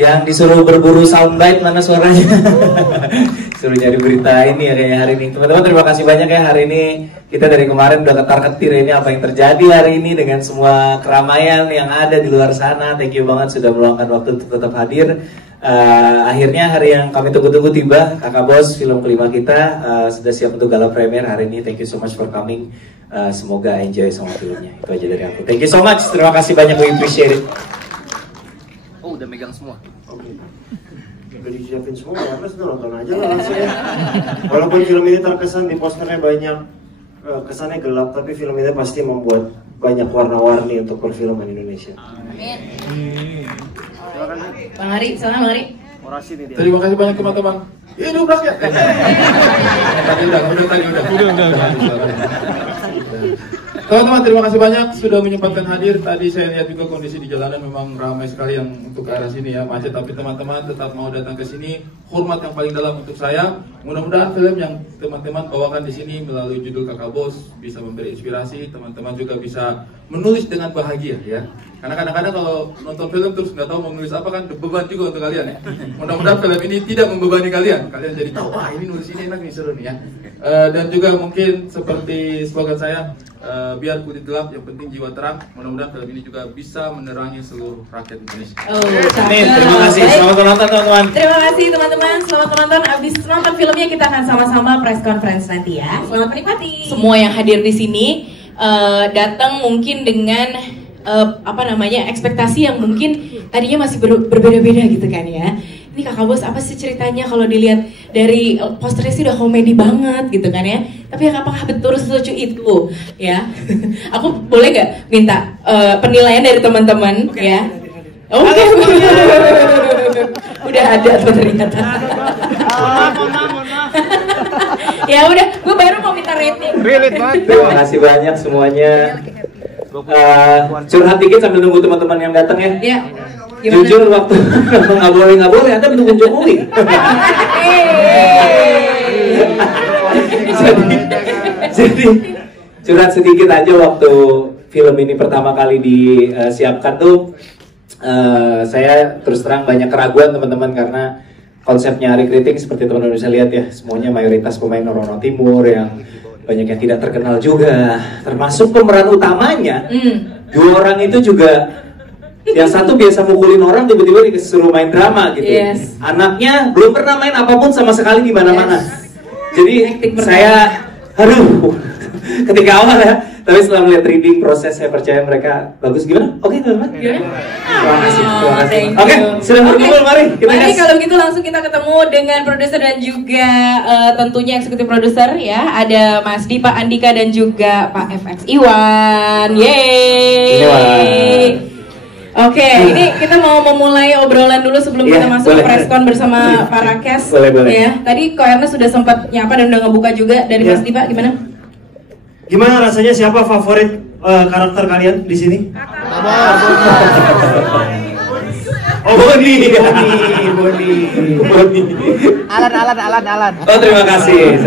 yang disuruh berburu soundbite mana suaranya. Suruh nyari berita ini ya kayaknya hari ini. Teman-teman terima kasih banyak ya hari ini. Kita dari kemarin udah ketar-ketir ini apa yang terjadi hari ini dengan semua keramaian yang ada di luar sana. Thank you banget sudah meluangkan waktu untuk tetap hadir. Akhirnya hari yang kami tunggu-tunggu tiba. Kakak Bos film kelima kita sudah siap untuk gala premier hari ini. Thank you so much for coming. Semoga enjoy sama filmnya. Itu aja dari aku. Thank you so much. Terima kasih banyak, we appreciate it. Oh udah megang semua. Udah disiapin semua, ya mas nonton aja lah langsung ya. Walaupun film ini terkesan di posternya banyak kesannya gelap, tapi film ini pasti membuat banyak warna-warni untuk perfilman Indonesia. Amin. Bang Hari, silakan Bang Hari. Orasi nih dia. Terima kasih banyak teman-teman. Hidup rakyat. Tadi udah. Teman-teman terima kasih banyak sudah menyempatkan hadir. Tadi saya lihat juga kondisi di jalanan memang ramai sekali yang untuk ke arah sini ya, macet. Tapi teman-teman tetap mau datang ke sini. Hormat yang paling dalam untuk saya. Mudah-mudahan film yang teman-teman bawakan di sini melalui judul Kakak Bos bisa memberi inspirasi. Teman-teman juga bisa menulis dengan bahagia ya. Karena kadang-kadang kalau nonton film terus nggak tahu mau menulis apa kan beban juga untuk kalian ya. Mudah-mudahan film ini tidak membebani kalian. Kalian jadi tahu, wah ini nulis ini enak nih, seru nih ya. Dan juga mungkin seperti slogan saya, biar kulit gelap yang penting jiwa terang. Mudah-mudahan film ini juga bisa menerangi seluruh rakyat Indonesia. Amin. Terima kasih. Selamat menonton teman-teman. Terima kasih teman-teman. Selamat menonton. Abis nonton filmnya kita akan sama-sama press conference nanti ya. Selamat menikmati. Semua yang hadir di sini datang mungkin dengan ekspektasi yang mungkin tadinya masih berbeda-beda gitu kan ya. Ini Kakak Bos apa sih ceritanya, kalau dilihat dari posternya sih udah komedi banget gitu kan ya. Tapi apakah betul selucu itu ya? Aku boleh nggak minta penilaian dari teman-teman ya? Oke. Udah ada tuh ternyata. Ya udah, gue baru mau minta rating. Terima kasih banyak semuanya. Curhat dikit sambil nunggu teman-teman yang datang ya. Ya. Jujur waktu nggak boleh, Anda mendukung Jokowi. jadi curhat sedikit aja waktu film ini pertama kali disiapkan tuh, saya terus terang banyak keraguan teman-teman karena konsepnya Hari Kriting seperti teman-teman bisa lihat ya, semuanya mayoritas pemain orang Timur yang banyak yang tidak terkenal juga, termasuk pemeran utamanya. Dua orang itu juga, yang satu biasa mukulin orang, tiba-tiba disuruh main drama gitu. Anaknya belum pernah main apapun sama sekali di mana-mana. Jadi saya, ketika awal ya, tapi setelah melihat reading proses saya percaya mereka bagus. Gimana? Oke teman-teman? Terima kasih. Oke, sudah berkumpul, mari kita Mari kalau gitu langsung kita ketemu dengan produser dan juga tentunya eksekutif produser ya. Ada Mas Dipa Andika dan juga Pak FX Iwan. Yeay. Oke, ini kita mau memulai obrolan dulu sebelum kita masuk ke preskon bersama para cast. Boleh. Ya, tadi Ko Ernest sudah sempat nyapa dan udah ngebuka juga dari Mas Dipa, gimana? Gimana rasanya, siapa favorit karakter kalian di sini? Oh Boni. Alan. Oh terima kasih.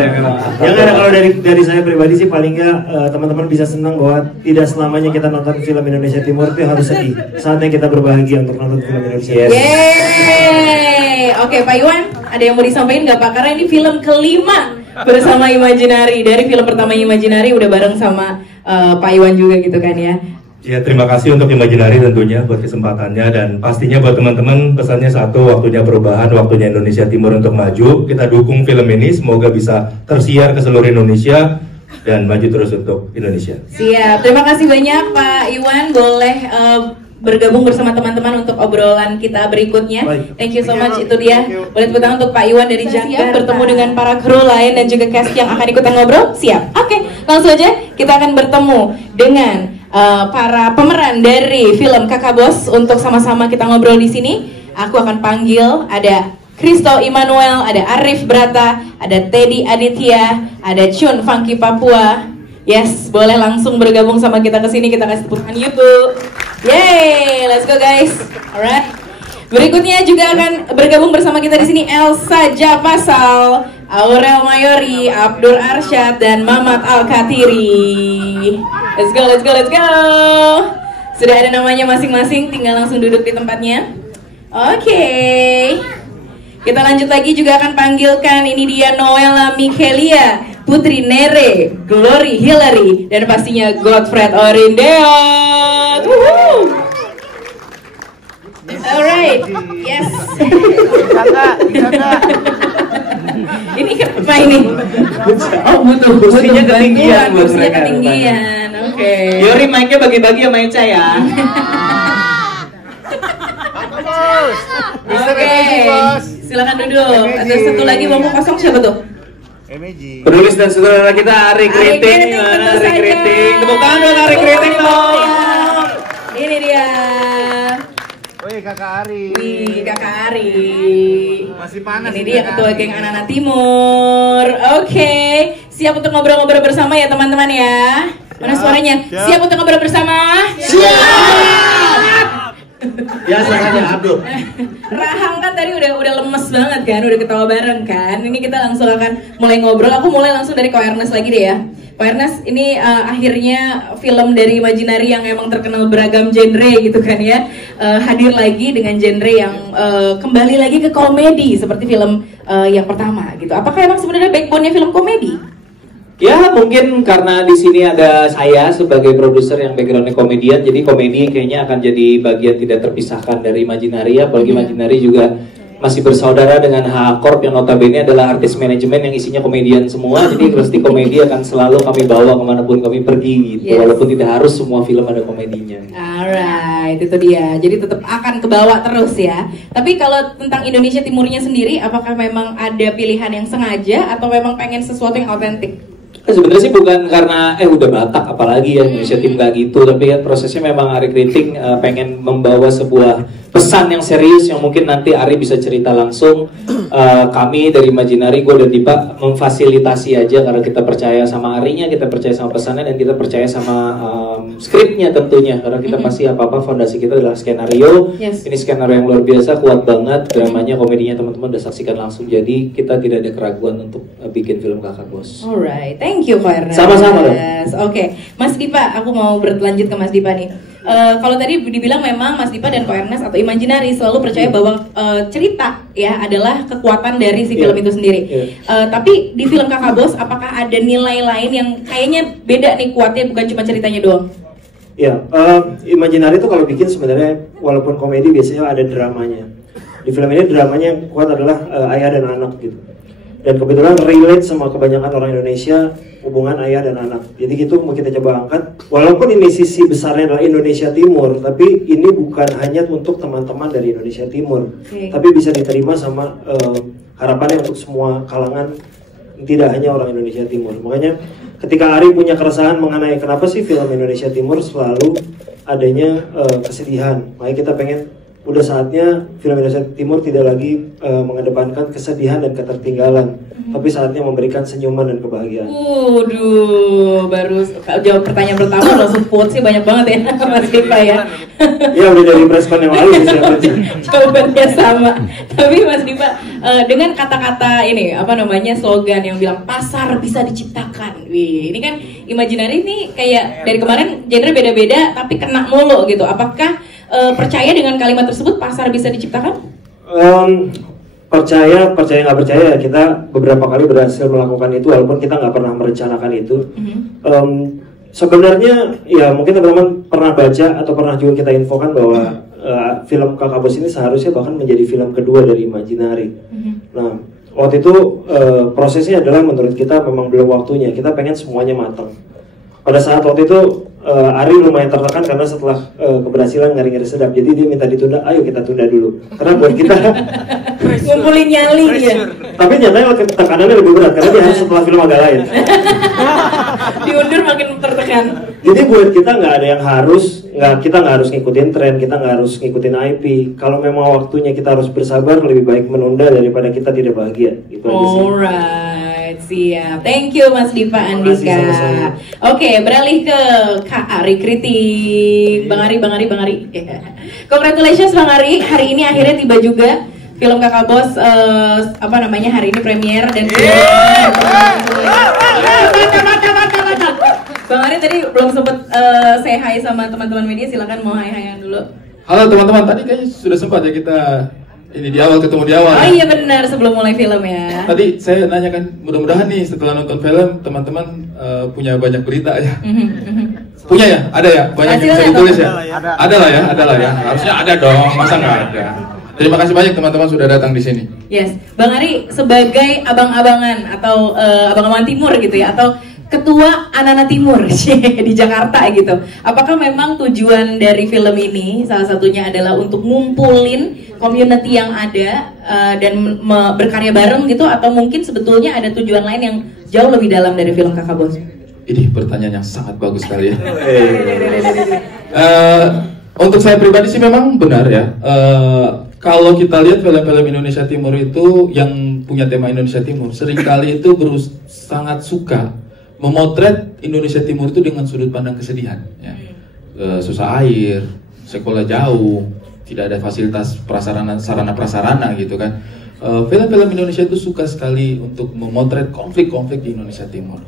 Yang ada kalau dari saya pribadi sih paling nggak teman-teman bisa senang bahwa tidak selamanya kita nonton film Indonesia Timur itu harus sedih. Saatnya kita berbahagia untuk nonton film Indonesia. Yeay. Oke Pak Iwan, ada yang mau disampaikan nggak Pak? Karena ini film kelima bersama Imaginary. Dari film pertama Imaginary udah bareng sama Pak Iwan juga gitu kan ya. Ya, terima kasih untuk Imaginary tentunya buat kesempatannya, dan pastinya buat teman-teman pesannya satu, waktunya perubahan, waktunya Indonesia Timur untuk maju. Kita dukung film ini, semoga bisa tersiar ke seluruh Indonesia dan maju terus untuk Indonesia. Siap, terima kasih banyak Pak Iwan, boleh bergabung bersama teman-teman untuk obrolan kita berikutnya. Thank you so much, itu dia. Boleh tepuk tangan untuk Pak Iwan dari Jakarta, bertemu dengan para kru lain dan juga cast yang akan ikutan ngobrol. Siap, oke, langsung aja kita akan bertemu dengan para pemeran dari film Kakak Bos untuk sama-sama kita ngobrol di sini. Aku akan panggil, ada Kristo Immanuel, ada Arif Brata, ada Teddy Aditya, ada Chun Funky Papua. Yes, boleh langsung bergabung sama kita ke sini, kita kasih tepuk tangan YouTube. Yay, let's go guys. Alright. Berikutnya juga akan bergabung bersama kita di sini Elsa Japasal, Aurel Mayori, Abdur Arsyad, dan Mamat Al-Katiri. Let's go. Sudah ada namanya masing-masing, tinggal langsung duduk di tempatnya. Oke. Kita lanjut lagi, juga akan panggilkan ini dia Noella Michelia, Putri Nere, Glory Hillary, dan pastinya Godfred Orindeot. Alright, yes. Ini kenapa ini? Oh, butuh kursinya ketinggian buat kursinya mereka. ketinggian. Oke. Yori, mic-nya bagi-bagi sama Eca ya. Oke, silakan duduk. Ada satu lagi bangku kosong, siapa tuh? Penulis dan saudara kita Ari Kriting. Kriting, Gimana tentu Ari saja. Kriting? Tepuk tangan buat Ari Kriting dong. Ini dia. Woi kakak Ari. Wih, Kakak Ari. Masih panas. Ini dia ketua geng anak-anak timur. Oke, siap untuk ngobrol-ngobrol bersama ya teman-teman ya. Mana suaranya? Siap untuk ngobrol bersama? Ya, silakan Abdul. Rahang kan tadi udah lemes banget kan, udah ketawa bareng kan. Ini kita langsung akan mulai ngobrol. Aku mulai langsung dari Ko Ernest lagi deh ya. Ko Ernest, ini akhirnya film dari Imaginary yang emang terkenal beragam genre gitu kan ya, hadir lagi dengan genre yang kembali lagi ke komedi seperti film yang pertama gitu. Apakah emang sebenarnya backbone-nya film komedi? Ya mungkin karena di sini ada saya sebagai produser yang backgroundnya komedian, jadi komedi kayaknya akan jadi bagian tidak terpisahkan dari Imaginary. Apalagi Imaginary juga masih bersaudara dengan HA Corp yang notabene adalah artis manajemen yang isinya komedian semua. Jadi pasti komedi akan selalu kami bawa kemanapun kami pergi gitu, walaupun tidak harus semua film ada komedinya. Alright, itu dia. Jadi tetap akan kebawa terus ya. Tapi kalau tentang Indonesia Timurnya sendiri, apakah memang ada pilihan yang sengaja atau memang pengen sesuatu yang autentik? Sebenarnya sih bukan karena udah Batak apalagi ya Indonesia Tim gak gitu, tapi kan prosesnya memang Ari Kriting pengen membawa sebuah pesan yang serius yang mungkin nanti Ari bisa cerita langsung. Kami dari Imaginary, gue dan Dipa memfasilitasi aja karena kita percaya sama Arinya, kita percaya sama pesannya, dan kita percaya sama skripnya tentunya, karena kita pasti apa-apa fondasi kita adalah skenario. Ini skenario yang luar biasa, kuat banget, dramanya, komedinya teman-teman udah saksikan langsung, jadi kita tidak ada keraguan untuk bikin film Kakak Bos. Alright, thank you Ko Ernest. Sama-sama dong. Oke, Mas Dipa, aku mau berlanjut ke Mas Dipa nih. Kalau tadi dibilang memang Mas Dipa dan Ko Ernest atau Imaginary selalu percaya bahwa cerita ya adalah kekuatan dari si film itu sendiri. Tapi di film Kakak Bos, apakah ada nilai lain yang kayaknya beda nih kuatnya, bukan cuma ceritanya doang? Ya, Imaginary itu kalau bikin sebenarnya walaupun komedi biasanya ada dramanya. Di film ini dramanya yang kuat adalah ayah dan anak gitu. Dan kebetulan relate sama kebanyakan orang Indonesia, hubungan ayah dan anak. Jadi gitu mau kita coba angkat. Walaupun ini sisi besarnya adalah Indonesia Timur, tapi ini bukan hanya untuk teman-teman dari Indonesia Timur, tapi bisa diterima sama harapannya untuk semua kalangan, tidak hanya orang Indonesia Timur. Makanya ketika Ari punya keresahan mengenai kenapa sih film Indonesia Timur selalu adanya kesedihan, makanya kita pengen udah saatnya film Indonesia Timur tidak lagi mengedepankan kesedihan dan ketertinggalan, tapi saatnya memberikan senyuman dan kebahagiaan. Baru jawab pertanyaan pertama langsung quotes-nya banyak banget ya Mas Dipa ya. Ya udah dari preskon yang lalu sih. Jawabannya sama. Tapi Mas Dipa, dengan kata-kata ini apa namanya slogan yang bilang pasar bisa diciptakan. Wih, ini kan Imaginary ini kayak dari kemarin genre beda-beda tapi kena mulu gitu. Apakah percaya dengan kalimat tersebut, pasar bisa diciptakan? Percaya nggak percaya, kita beberapa kali berhasil melakukan itu walaupun kita nggak pernah merencanakan itu. Sebenarnya ya mungkin teman-teman pernah baca atau pernah juga kita infokan bahwa film Kakak Bos ini seharusnya bahkan menjadi film kedua dari Imaginary. Nah waktu itu prosesnya adalah menurut kita memang belum waktunya, kita pengen semuanya matang. Pada saat waktu itu Ari lumayan tertekan karena setelah keberhasilan Ngeri-Ngeri Sedap, jadi dia minta ditunda, ayo kita tunda dulu karena buat kita ngumpulin nyali dia. Tapi nyatanya tekanannya lebih berat karena dia harus setelah film agak lain. Diundur makin tertekan. Jadi buat kita nggak ada yang harus, kita nggak harus ngikutin tren, kita nggak harus ngikutin IP. Kalau memang waktunya kita harus bersabar, lebih baik menunda daripada kita tidak bahagia. Gitu aja sih. Alright, siap. Thank you Mas Dipa Andika. Oke, beralih ke Kak Ari Kriting. Bang Ari. Congratulations Bang Ari, hari ini akhirnya tiba juga film Kakak Bos hari ini premier dan Bang Ari tadi belum sempet say hi sama teman-teman media, silakan mau hi-hi dulu. Halo teman-teman, tadi kayaknya sudah sempat ya kita ini di awal ketemu di awal. Oh iya benar, sebelum mulai film ya. Tadi saya nanyakan, mudah-mudahan nih setelah nonton film teman-teman punya banyak berita ya. Punya ya? Ada ya? Banyak yang bisa ditulis ya? Ada lah ya. Harusnya ada dong, masa nggak ada? Terima kasih banyak teman-teman sudah datang di sini. Yes, Bang Ari sebagai abang-abangan atau abang-abangan timur gitu ya, atau ketua anak-anak timur di Jakarta gitu. Apakah memang tujuan dari film ini salah satunya adalah untuk ngumpulin community yang ada dan berkarya bareng gitu, atau mungkin sebetulnya ada tujuan lain yang jauh lebih dalam dari film Kakak Bos? Ini pertanyaan yang sangat bagus sekali ya. Untuk saya pribadi sih memang benar ya. Kalau kita lihat film-film Indonesia Timur itu yang punya tema Indonesia Timur, seringkali itu sangat suka memotret Indonesia Timur itu dengan sudut pandang kesedihan, ya. Susah air, sekolah jauh, tidak ada fasilitas sarana prasarana gitu kan. Film-film Indonesia itu suka sekali untuk memotret konflik-konflik di Indonesia Timur.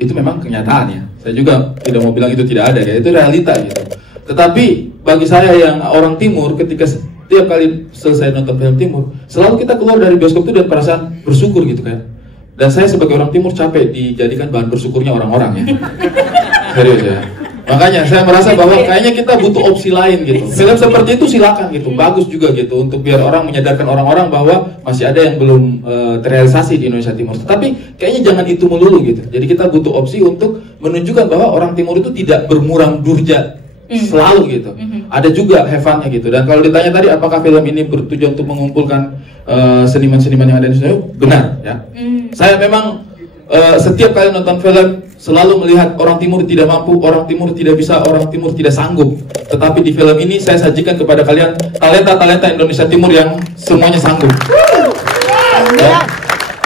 Itu memang kenyataannya. Saya juga tidak mau bilang itu tidak ada, ya, itu realita gitu. Tetapi bagi saya yang orang Timur, ketika setiap kali selesai nonton film Timur, selalu kita keluar dari bioskop itu dan perasaan bersyukur gitu kan. Dan saya sebagai orang Timur capek dijadikan bahan bersyukurnya orang-orang ya. Serius ya. Makanya saya merasa bahwa kayaknya kita butuh opsi lain gitu. Film seperti itu silakan gitu, bagus juga gitu untuk biar orang menyadarkan orang-orang bahwa masih ada yang belum terrealisasi di Indonesia Timur. Tapi kayaknya jangan itu melulu gitu. Jadi kita butuh opsi untuk menunjukkan bahwa orang Timur itu tidak bermuram durja selalu gitu. Ada juga have fun-nya gitu. Dan kalau ditanya tadi apakah film ini bertujuan untuk mengumpulkan seniman-seniman yang ada di Indonesia, benar ya. Saya memang setiap kali nonton film selalu melihat orang Timur tidak mampu, orang Timur tidak bisa, orang Timur tidak sanggup. Tetapi di film ini saya sajikan kepada kalian talenta-talenta Indonesia Timur yang semuanya sanggup. Ya.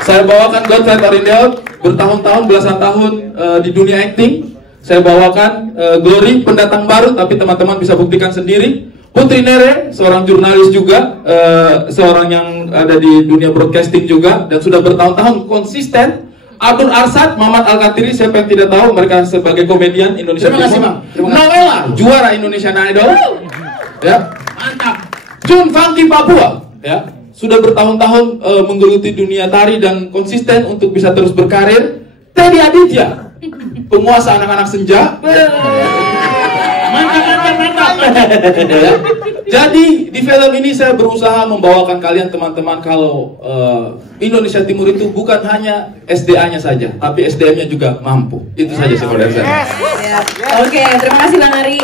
Saya bawakan Godfred Orindel bertahun-tahun, belasan tahun di dunia acting. Saya bawakan Glory, pendatang baru, tapi teman-teman bisa buktikan sendiri. Putri Nere, seorang jurnalis juga, seorang yang ada di dunia broadcasting juga, dan sudah bertahun-tahun konsisten. Abdul Arsad, Mamat Al-Katiri, siapa yang tidak tahu, mereka sebagai komedian Indonesia. Terima kasih Bang. Noella, juara Indonesian Idol. Ya, mantap. Jun Funky Papua, ya, sudah bertahun-tahun menggeluti dunia tari dan konsisten untuk bisa terus berkarir. Teddy Aditya, penguasa anak-anak senja. Mantap. Ya. Jadi di film ini saya berusaha membawakan kalian teman-teman kalau Indonesia Timur itu bukan hanya SDA-nya saja, tapi SDM-nya juga mampu. Itu saja sebenarnya saya. Oke, terima kasih Bang Ari.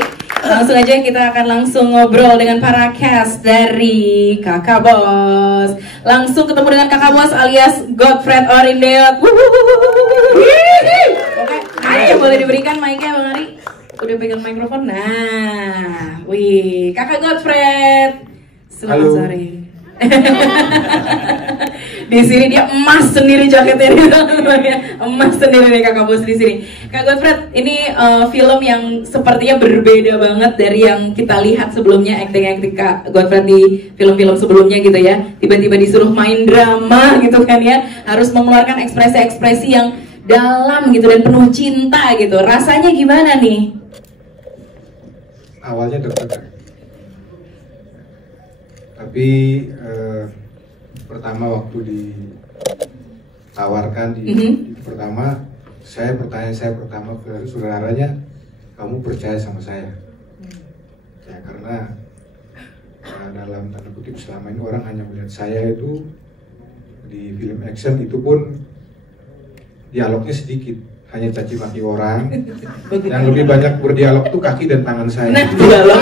Langsung aja kita akan langsung ngobrol dengan para cast dari Kakak Bos. Langsung ketemu dengan Kakak Bos alias Godfred Orindel. Oke, ayo boleh diberikan mic-nya Bang Ari. Udah pegang mikrofon. Nah, wih, Kakak Godfred. Selamat sore. Di sini dia emas sendiri jaketnya, emas sendiri nih Kakak Bos di sini. Kak Godfred, ini film yang sepertinya berbeda banget dari yang kita lihat sebelumnya, acting Kak Godfred di film-film sebelumnya gitu ya. Tiba-tiba disuruh main drama gitu kan ya, harus mengeluarkan ekspresi-ekspresi yang dalam gitu dan penuh cinta gitu. Rasanya gimana nih? Awalnya deg-degan, tapi pertama waktu ditawarkan pertama saya pertama ke saudaranya, kamu percaya sama saya? Ya karena dalam tanda kutip selama ini orang hanya melihat saya itu di film action, itu pun dialognya sedikit, hanya caci maki orang. Yang lebih banyak berdialog tuh kaki dan tangan saya. Nah, dialog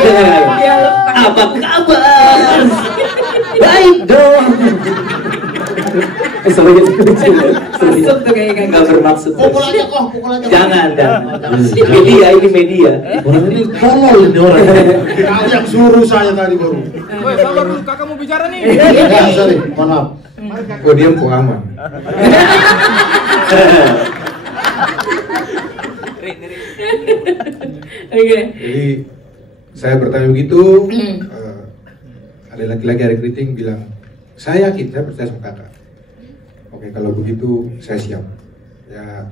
apa kabar? Baik dong. Masuk tuh kayak nggak bermaksud. Pukul aja kok, pukul aja. Jangan. Media ini media. Orang ini tolol ini orang. Kau yang suruh saya tadi baru. Woi, sabar dulu, kakak mau bicara nih. Ya, sorry, mohon maaf. Oh diam kok aman. Jadi saya bertanya begitu, ada laki-laki dari keriting bilang, saya yakin, saya percaya sama kakak. Oke, kalau begitu saya siap. Ya,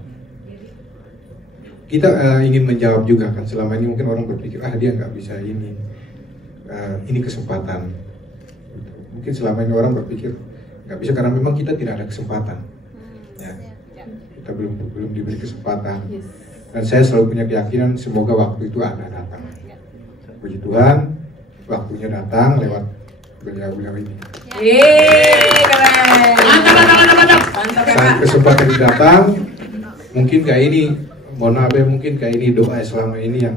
kita ingin menjawab juga kan, selama ini mungkin orang berpikir, dia nggak bisa ini. ini kesempatan. Mungkin selama ini orang berpikir nggak bisa karena memang kita tidak ada kesempatan. Ya. Kita belum diberi kesempatan. Dan saya selalu punya keyakinan semoga waktu itu ada datang. Puji Tuhan, waktunya datang lewat beliau-beliau ini. Saat kesempatan itu datang, mungkin kayak ini, mohon maaf ya, mungkin kayak ini doa selama ini yang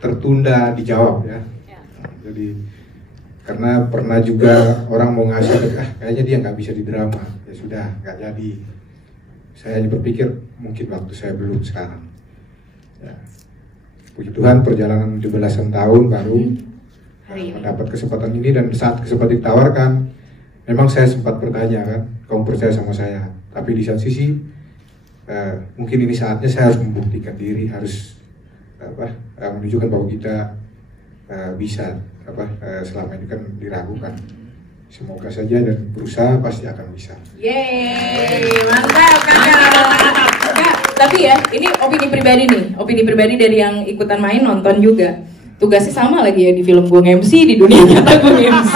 tertunda dijawab ya. Jadi karena pernah juga orang mau ngasih, kayaknya dia nggak bisa di drama, ya sudah nggak jadi. Saya hanya berpikir mungkin waktu saya belum sekarang. Ya. Puji Tuhan perjalanan 17 tahun baru mendapat kesempatan ini, dan saat kesempatan ditawarkan, memang saya sempat bertanya kan, kamu percaya sama saya? Tapi di satu sisi mungkin ini saatnya saya harus membuktikan diri, harus menunjukkan bahwa kita bisa selama ini kan diragukan. Semoga saja dan berusaha pasti akan bisa. Yeay, mantap kakak. Tapi ya, ini opini pribadi nih, opini pribadi dari yang ikutan main nonton juga. Tugasnya sama lagi ya di film gue MC, di dunia nyata gue MC.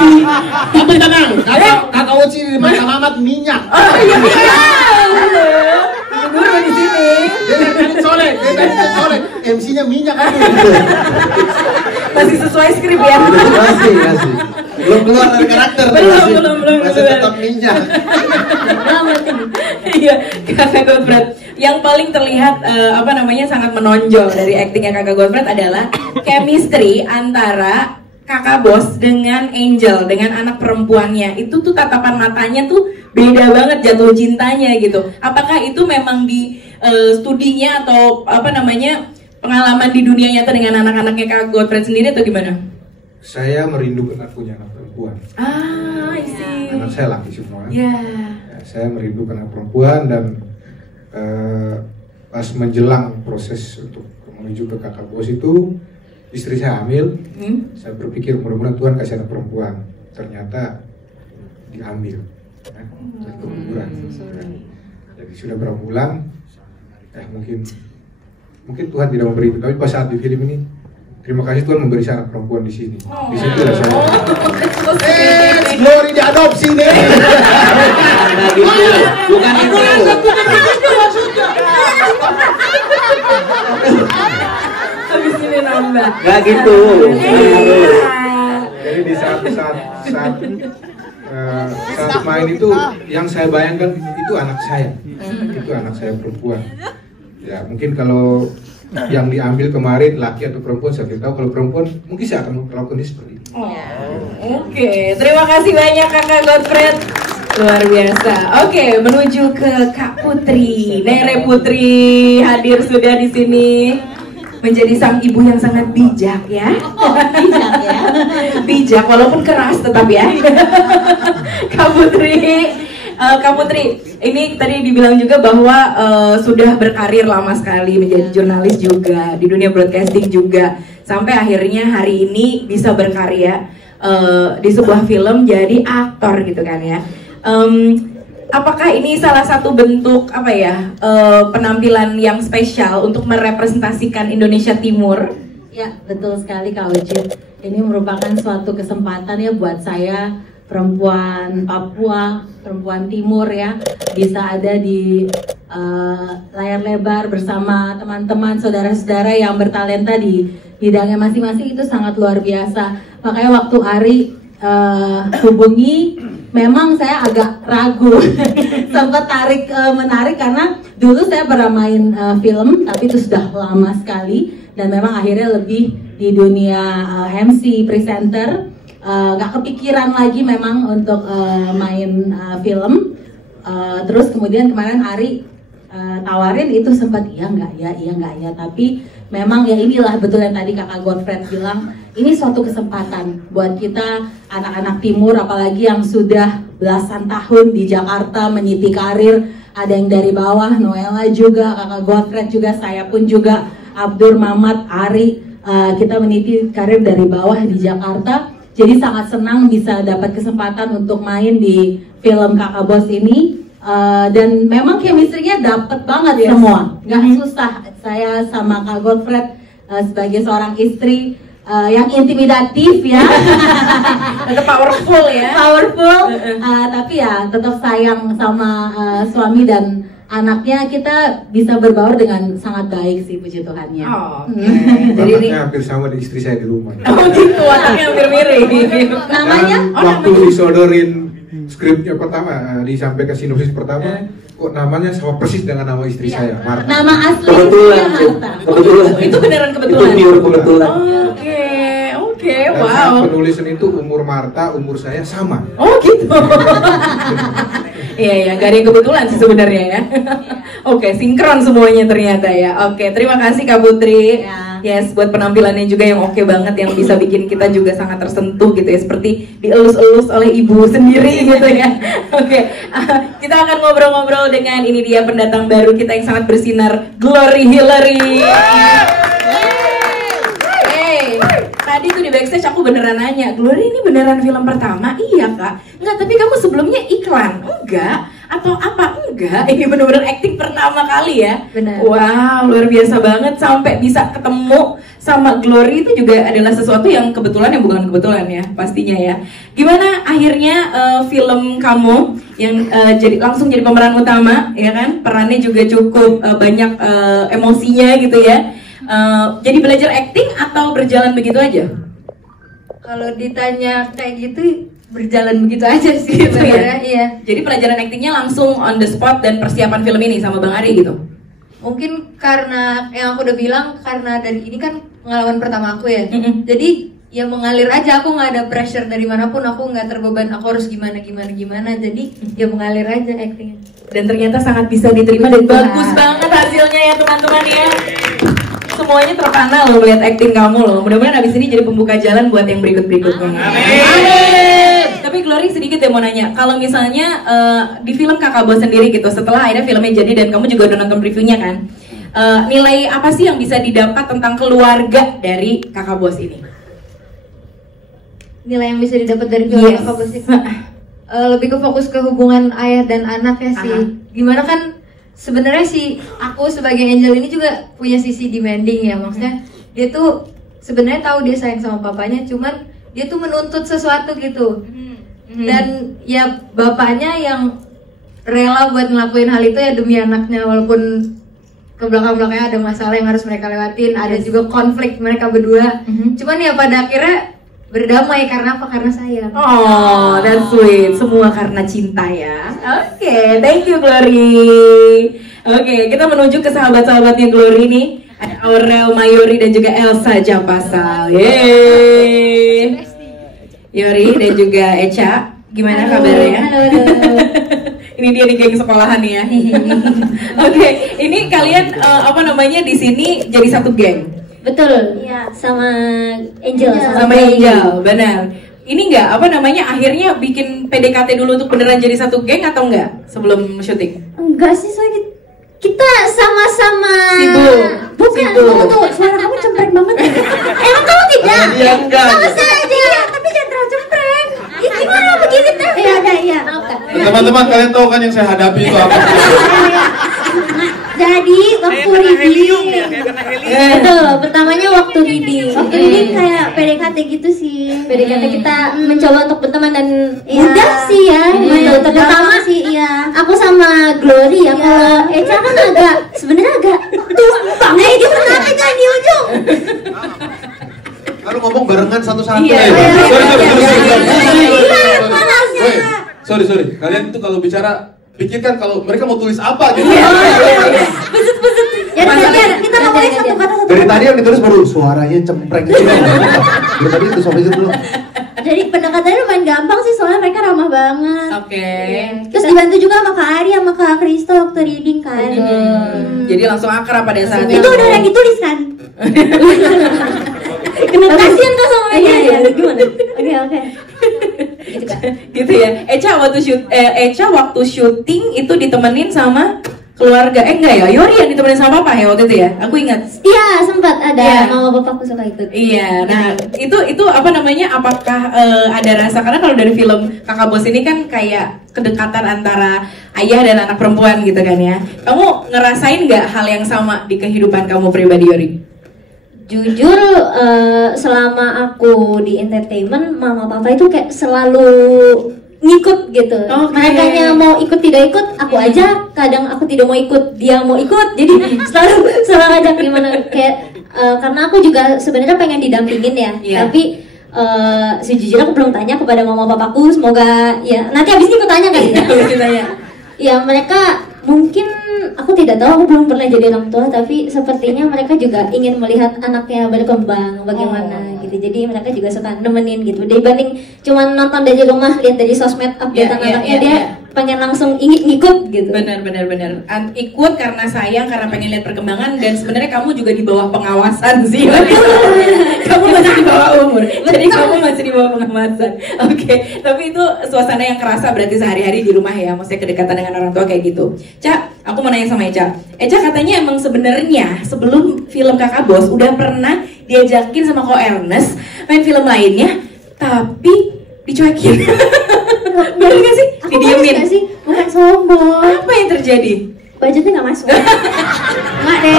Tapi tenang, kakak Uci di mata Mamat minyak. Oh iya, gue di sini. Dia soleh, MC-nya minyak. Masih sesuai skrip ya? Masih. Belum keluar dari karakter. Belum. Masih tetap minyak. Iya, kakak Godfred. Yang paling terlihat sangat menonjol dari aktingnya kakak Godfred adalah chemistry antara kakak bos dengan Angel, dengan anak perempuannya. Itu tuh tatapan matanya tuh beda banget, jatuh cintanya gitu. Apakah itu memang di studinya atau pengalaman di dunia nyata dengan anak-anaknya kakak Godfred sendiri atau gimana? Saya merindukan punya anak perempuan. I see. Anak saya laki semua. Ya, saya merindukan anak perempuan, dan pas menjelang proses untuk menuju ke kakak bos itu, istri saya hamil. Saya berpikir mudah-mudahan Tuhan kasih anak perempuan. Ternyata diambil dari keguguran. Jadi sudah berapa bulan, mungkin Tuhan tidak memberi itu. Tapi pas saat di film ini, terima kasih Tuhan memberi saya anak perempuan di sini. Di situ lah saya. Glory diadopsi deh. Bukan itu. habis ini nambah. Gak gitu. Jadi di saat main itu, yang saya bayangkan itu anak saya. Itu anak saya perempuan. Ya mungkin kalau yang diambil kemarin laki atau perempuan saya tidak tahu. Kalau perempuan mungkin saya akan melakukan ini seperti itu. Oke, terima kasih banyak kakak Godfred, luar biasa. Oke, menuju ke Kak Putri. Nere Putri hadir sudah di sini, menjadi sang ibu yang sangat bijak ya. Bijak ya. Bijak walaupun keras tetap ya. Kak Putri. Kak Putri, ini tadi dibilang juga bahwa sudah berkarir lama sekali menjadi jurnalis juga, di dunia broadcasting juga, sampai akhirnya hari ini bisa berkarya di sebuah film jadi aktor gitu kan ya. Apakah ini salah satu bentuk penampilan yang spesial untuk merepresentasikan Indonesia Timur? Ya, betul sekali Kak Uci. Ini merupakan suatu kesempatan ya buat saya, perempuan Papua, perempuan Timur ya, bisa ada di layar lebar bersama teman-teman, saudara-saudara yang bertalenta di bidangnya masing-masing. Itu sangat luar biasa. Makanya waktu Ari hubungi, memang saya agak ragu, sempat menarik karena dulu saya pernah main film, tapi itu sudah lama sekali, dan memang akhirnya lebih di dunia MC, presenter. Gak kepikiran lagi memang untuk main film. Terus kemudian kemarin Ari tawarin, itu sempat iya nggak ya, tapi memang ya inilah betul yang tadi kakak Godfred bilang, ini suatu kesempatan buat kita anak-anak Timur, apalagi yang sudah belasan tahun di Jakarta meniti karir. Ada yang dari bawah, Noella juga, kakak Godfred juga, saya pun juga, Abdur, Mamat, Ari, kita meniti karir dari bawah di Jakarta. Jadi sangat senang bisa dapat kesempatan untuk main di film Kakak Bos ini, dan memang chemistry-nya dapet banget semua, nggak susah. Saya sama Kak Godfred sebagai seorang istri yang intimidatif ya. Tetap powerful ya. Powerful, tapi ya tetap sayang sama suami dan anaknya. Kita bisa berbaur dengan sangat baik sih, puji Tuhannya. Oh, jadi ini hampir sama di istri saya di rumah. Oh gitu, wataknya hampir mirip. Namanya? Waktu disodorin skripnya pertama, disampaikan sinopsis pertama, kok namanya sama persis dengan nama istri saya, Marta. Nama asli Kebetulan, kebetulan. Itu beneran kebetulan. Itu pure kebetulan. Oke, Dan wow. saat penulisan itu umur Marta, umur saya sama. Oh gitu. Iya, gak ada yang kebetulan sih sebenarnya ya. Oke, sinkron semuanya ternyata ya. Oke, terima kasih Kak Putri. Yes, buat penampilannya juga yang oke banget, yang bisa bikin kita juga sangat tersentuh gitu ya, seperti dielus-elus oleh ibu sendiri gitu ya. Oke, kita akan ngobrol-ngobrol dengan ini dia pendatang baru kita yang sangat bersinar, Glory Hillary. Tadi tuh di backstage aku beneran nanya, Glory ini beneran film pertama? Iya Kak. Enggak, tapi kamu sebelumnya iklan? Enggak. Atau apa? Enggak. Ini bener-bener acting pertama kali ya. Benar. Wow, luar biasa banget. Sampai bisa ketemu sama Glory itu juga adalah sesuatu yang kebetulan, yang bukan kebetulan ya, pastinya ya. Gimana akhirnya film kamu yang langsung jadi pemeran utama, ya kan? Perannya juga cukup banyak emosinya gitu ya. Jadi belajar acting atau berjalan begitu aja? Kalau ditanya kayak gitu, berjalan begitu aja sih Gitu ya? sebenarnya. Iya. Jadi pelajaran actingnya langsung on the spot dan persiapan film ini sama Bang Ari gitu? Mungkin karena yang aku udah bilang, karena dari ini kan pengalaman pertama aku ya. Jadi ya mengalir aja, aku nggak ada pressure dari manapun, aku nggak terbeban aku harus gimana. Jadi ya mengalir aja actingnya. Dan ternyata sangat bisa diterima dan bagus banget hasilnya ya teman-teman ya. Semuanya terpana loh melihat acting kamu loh. Mudah-mudahan abis ini jadi pembuka jalan buat yang berikut-berikutnya. Amin. Tapi Glory sedikit ya mau nanya, kalau misalnya di film Kakak Bos sendiri gitu, setelah akhirnya filmnya jadi dan kamu juga udah nonton previewnya kan, nilai apa sih yang bisa didapat tentang keluarga dari Kakak Bos ini? Nilai yang bisa didapat dari film Kakak Bos itu lebih ke fokus ke hubungan ayah dan anak ya sih. Gimana kan sebenarnya sih aku sebagai Angel ini juga punya sisi demanding ya, maksudnya dia tuh sebenarnya tahu dia sayang sama papanya, cuman dia tuh menuntut sesuatu gitu. Dan ya bapaknya yang rela buat ngelakuin hal itu ya demi anaknya, walaupun ke belakang-belakangnya ada masalah yang harus mereka lewatin, ada juga konflik mereka berdua. Cuman ya pada akhirnya berdamai karena apa? Karena sayang. Oh, that's sweet. Semua karena cinta ya. Oke, thank you Glory. Oke, kita menuju ke sahabat-sahabatnya Glory nih. Ada Aurel, Mayori dan juga Elsa Japasal. Yeay. Yori dan juga Echa, gimana kabarnya? Halo. Ini dia nih geng sekolahan ya. Oke, ini kalian di sini jadi satu geng. Betul. Iya, sama Angel. Sama Angel, benar. Ini akhirnya bikin PDKT dulu untuk beneran jadi satu geng atau enggak sebelum syuting? Enggak sih, soalnya kita sama-sama Sibuk. Bukan, tunggu, suara kamu cempreng banget. Emang kamu tidak? Iya enggak. Sama saja, tapi jangan terlalu cempreng. Ya gimana begini teh? Iya, maafkan. Teman-teman, kalian tahu kan yang saya hadapi itu apa? Jadi waktu reading, betul, pertamanya waktu reading kayak PDKT gitu sih. PDKT kita mencoba untuk berteman dan mudah sih ya, betul. Terutama sih ya, aku sama Glory ya. Kalau Echa kan sebenarnya agak tua banget gitu, kenapa jangan di ujung? Kalau ngomong barengan satu-satu. Sorry. Kalian itu kalau bicara pikirkan kalau mereka mau tulis apa gitu. Beset. Ya kita ngomongin satu kata satu. Dari tadi yang ditulis baru suaranya cempreng gitu. Dari tadi itu sampai itu belum. Jadi pendekatannya lumayan gampang sih, soalnya mereka ramah banget. Oke. Terus dibantu juga sama Kak Ari sama Kak Kristo waktu reading kan. Jadi langsung akrab pada saat Itu udah yang ditulis kan? Kasian kok sama dia. Iya, gimana? Oke. Gitu ya. Echa waktu syuting itu ditemenin sama keluarga. Enggak ya, Yori yang ditemenin sama papa ya waktu itu ya. Aku ingat. Iya, sempat ada mama bapakku suka ikut. Iya. Nah, itu apakah ada rasa, karena kalau dari film Kakak Bos ini kan kayak kedekatan antara ayah dan anak perempuan gitu kan ya. Kamu ngerasain nggak hal yang sama di kehidupan kamu pribadi, Yori? Jujur selama aku di entertainment, mama papa itu kayak selalu ngikut gitu. Makanya mau ikut tidak ikut, aku aja. Kadang aku tidak mau ikut, dia mau ikut. Jadi selalu ngajak gimana kayak karena aku juga sebenarnya pengen didampingin ya. Tapi sejujurnya aku belum tanya kepada mama papaku. Semoga ya nanti habis ini aku tanya kan. Ya mereka mungkin aku tidak tahu, aku belum pernah jadi orang tua, tapi sepertinya mereka juga ingin melihat anaknya berkembang bagaimana gitu. Jadi mereka juga suka nemenin gitu. Dibanding cuma nonton dari rumah, lihat dari sosmed update anaknya, dia pengen langsung ngikut gitu. Benar. Ikut karena sayang, karena pengen lihat perkembangan, dan sebenarnya kamu juga di bawah pengawasan sih. Kamu masih di bawah umur. Jadi kamu masih di bawah pengawasan. Oke, tapi itu suasana yang kerasa berarti sehari-hari di rumah ya, maksudnya kedekatan dengan orang tua kayak gitu. Ca, aku mau nanya sama Eca. Eca katanya emang sebenarnya sebelum film Kakak Bos udah pernah diajakin sama Ko Ernest main film lainnya, tapi dicuekin. Bener gak sih? Didiemin gak sih? Bukan sombong. Apa yang terjadi? Budgetnya gak masuk. Enggak deh.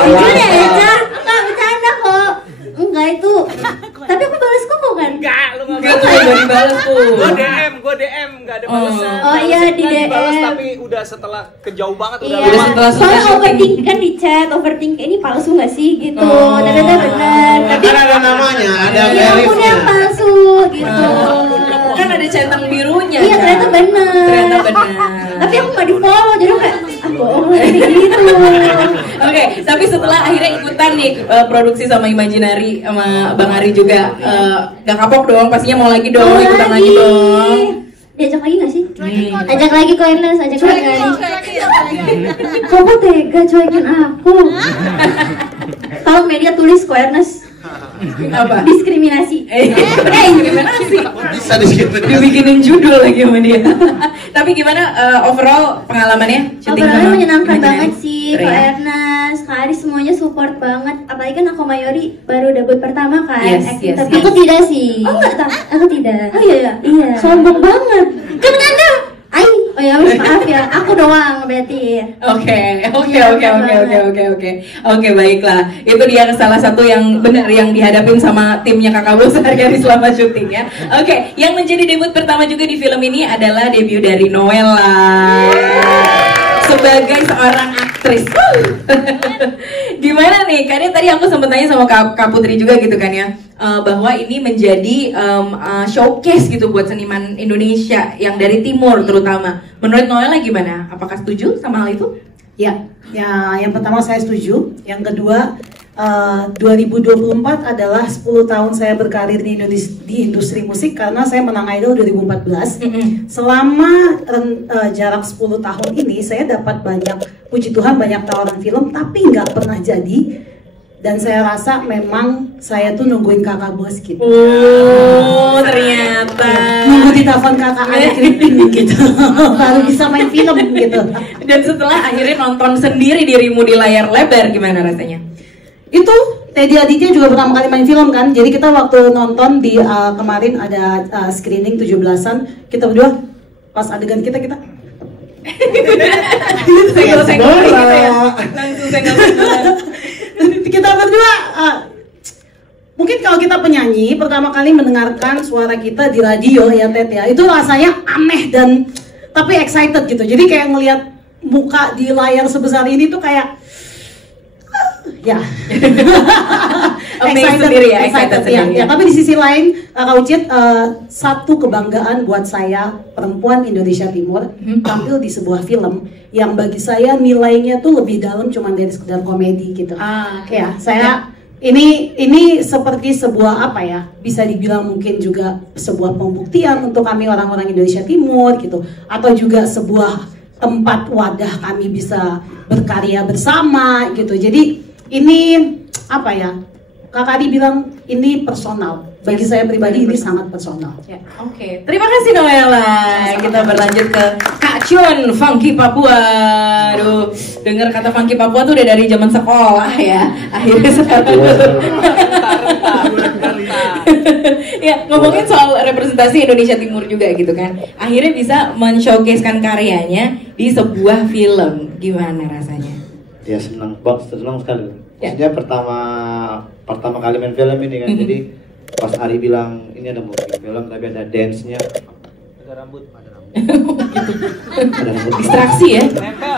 Jujur ya Eca, enggak bercanda kok. Enggak itu. Tapi aku balas kok kan? Enggak, lu enggak dibalas tuh. Gue DM, enggak ada balasan. Oh iya di DM. Tapi udah setelah kejauh banget udah. Iya. Soalnya overthinking kan di chat, overthinking ini palsu nggak sih gitu. Ternyata benar. Tapi kan ada namanya, ada verifnya palsu gitu. Kan ada centang birunya. Iya ternyata benar. Tapi aku nggak di follow, jadi kayak bohong lagi gitu. Oke, tapi setelah akhirnya ikutan nih produksi sama Imaginary sama Bang Ari juga, gak kapok dong, pastinya mau lagi dong, ikutan lagi dong. Diajak lagi gak sih? Ajak lagi Ko Ernest, ajak lagi. Kok tega cuekin aku? Kalau media tulis Ko Ernest apa? Diskriminasi. Diskriminasi. Bisa diskriminasi. Dibikinin judul lagi sama dia. Tapi gimana overall pengalamannya? Overall menyenangkan banget sih, Ko Ernest, Kak Ari semuanya support banget. Apalagi kan aku Mayori baru debut pertama kan. Tapi aku tidak sih. Oh enggak, aku tidak. Oh iya. Sombong banget. Kan Anda oh ya maaf ya, aku doang berarti. Oke, baiklah. Itu dia salah satu yang benar yang dihadapin sama timnya Kakak Bos sehari-hari selama syuting ya. Oke, yang menjadi debut pertama juga di film ini adalah debut dari Noella sebagai seorang aktris. Gimana nih? Karena tadi aku sempat tanya sama Kak Putri juga gitu kan ya, bahwa ini menjadi showcase gitu buat seniman Indonesia yang dari timur terutama. Menurut Noella gimana? Apakah setuju sama hal itu? Ya, yang pertama saya setuju. Yang kedua, 2024 adalah 10 tahun saya berkarir di industri musik karena saya menang Idol 2014. Selama jarak 10 tahun ini saya dapat puji Tuhan banyak tawaran film tapi nggak pernah jadi. Dan saya rasa memang saya tuh nungguin Kakak Bos gitu. Oh, ternyata nunggu di telepon kakak ada clipping gitu. Baru bisa main film gitu. Dan setelah akhirnya nonton sendiri dirimu di layar lebar, gimana rasanya? Itu Teddy Aditya juga pertama kali main film kan. Jadi kita waktu nonton di kemarin ada screening 17-an, kita berdua pas adegan kita senggol-senggol gitu ya. Langsung senggol-senggolan. Kita berdua mungkin kalau kita penyanyi pertama kali mendengarkan suara kita di radio ya Ted ya, itu rasanya aneh dan tapi excited gitu. Jadi kayak ngelihat muka di layar sebesar ini tuh kayak ya excited sendiri ya. Tapi di sisi lain Kak Ucit, satu kebanggaan buat saya perempuan Indonesia Timur tampil di sebuah film yang bagi saya nilainya tuh lebih dalam cuman dari sekedar komedi gitu. Ya saya ini seperti sebuah apa ya, bisa dibilang mungkin juga sebuah pembuktian untuk kami orang-orang Indonesia Timur gitu, atau juga sebuah tempat wadah kami bisa berkarya bersama gitu. Jadi ini apa ya, Kak Adi bilang ini personal. Bagi saya pribadi ini sangat personal. Oke, terima kasih Noella. Kita berlanjut ke Kak Chun, Funky Papua. Aduh, dengar kata Funky Papua tuh udah dari zaman sekolah ya. Akhirnya sekarang. Ya, ngomongin soal representasi Indonesia Timur juga gitu kan. Akhirnya bisa men-showcasekan karyanya di sebuah film. Gimana rasanya? Ya senang sekali. Maksudnya pertama kali main film ini kan, jadi pas Ari bilang ini ada movie film tapi ada dance-nya, ada rambut. Distraksi ya?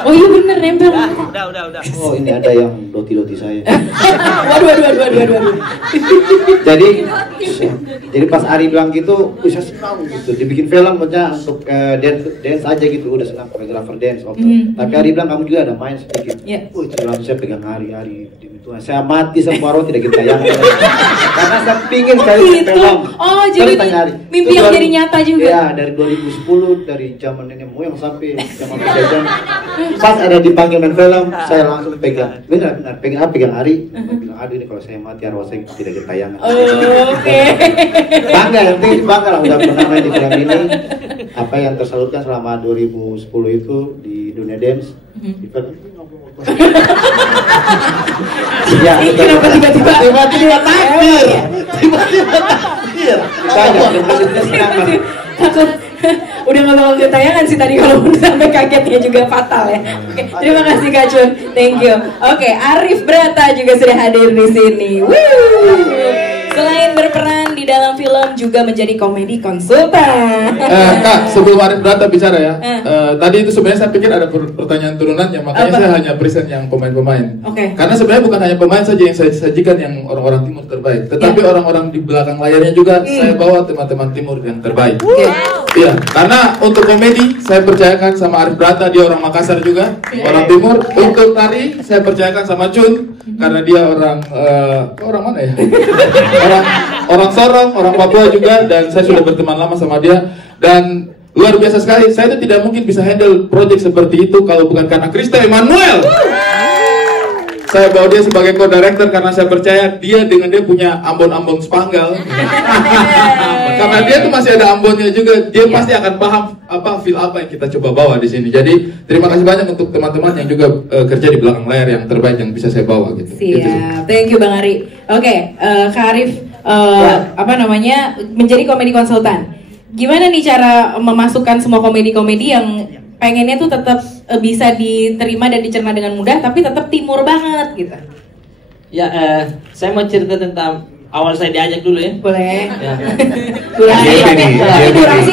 Oh iya bener, nempel. Udah. Oh ini ada yang doti saya. Waduh. Jadi pas Ari bilang gitu, saya senang gitu. Dibikin film maksudnya untuk dance aja gitu, udah senang choreographer dance. Tapi Ari bilang kamu juga ada main sedikit. Itu langsung saya pegang Ari. Saya mati separuh tidak kita tayangan karena saya pingin sekali film. Oh jadi mimpi yang jadi nyata juga. Ya dari 2010 dari zaman nenek moyang sampai zaman penjajahan. Pas ada dipanggil main film, saya langsung pegang. Benar pegang Ari. Bilang aduh ini kalau saya mati arwah saya tidak kita tayangan. Oke. Bangga, yang penting bangga lah udah pernah main di film ini. Apa yang tersalurkan selama 2010 itu di dunia dance. Di film ya, kenapa tiba-tiba takbir? Takut udah nggak bakal ketayangan sih tadi kalau sampai kagetnya juga fatal ya. Oke, terima kasih Kak Jun, thank you. Oke, Arif Brata juga sudah hadir di sini. Selain berperan di dalam film juga menjadi komedi konsultan. Kak, sebelum Arif Brata bicara ya, tadi itu sebenarnya saya pikir ada pertanyaan turunan yang makanya saya hanya present yang pemain-pemain. Karena sebenarnya bukan hanya pemain saja yang saya sajikan yang orang-orang timur terbaik, tetapi orang-orang di belakang layarnya juga saya bawa teman-teman timur yang terbaik. Iya, karena untuk komedi saya percayakan sama Arif Brata, dia orang Makassar juga, orang timur. Untuk tari saya percayakan sama Jun, karena dia orang mana ya? Orang Sorong, orang Papua juga, dan saya sudah berteman lama sama dia. Dan luar biasa sekali, saya itu tidak mungkin bisa handle project seperti itu kalau bukan karena Krista Emmanuel. Saya bawa dia sebagai co-director karena saya percaya dia dengan dia punya ambon-ambon Spanggal. Karena dia tuh masih ada ambonnya juga, dia pasti akan paham feel apa yang kita coba bawa di sini. Jadi terima kasih banyak untuk teman-teman yang juga kerja di belakang layar yang terbaik yang bisa saya bawa gitu. Siap, thank you Bang Ari. Oke, Kak Arif, menjadi komedi konsultan. Gimana nih cara memasukkan semua komedi-komedi yang pengennya tuh tetap bisa diterima dan dicerna dengan mudah, tapi tetap timur banget gitu? Ya, saya mau cerita tentang awal saya diajak dulu ya. Boleh. Ya. Durasi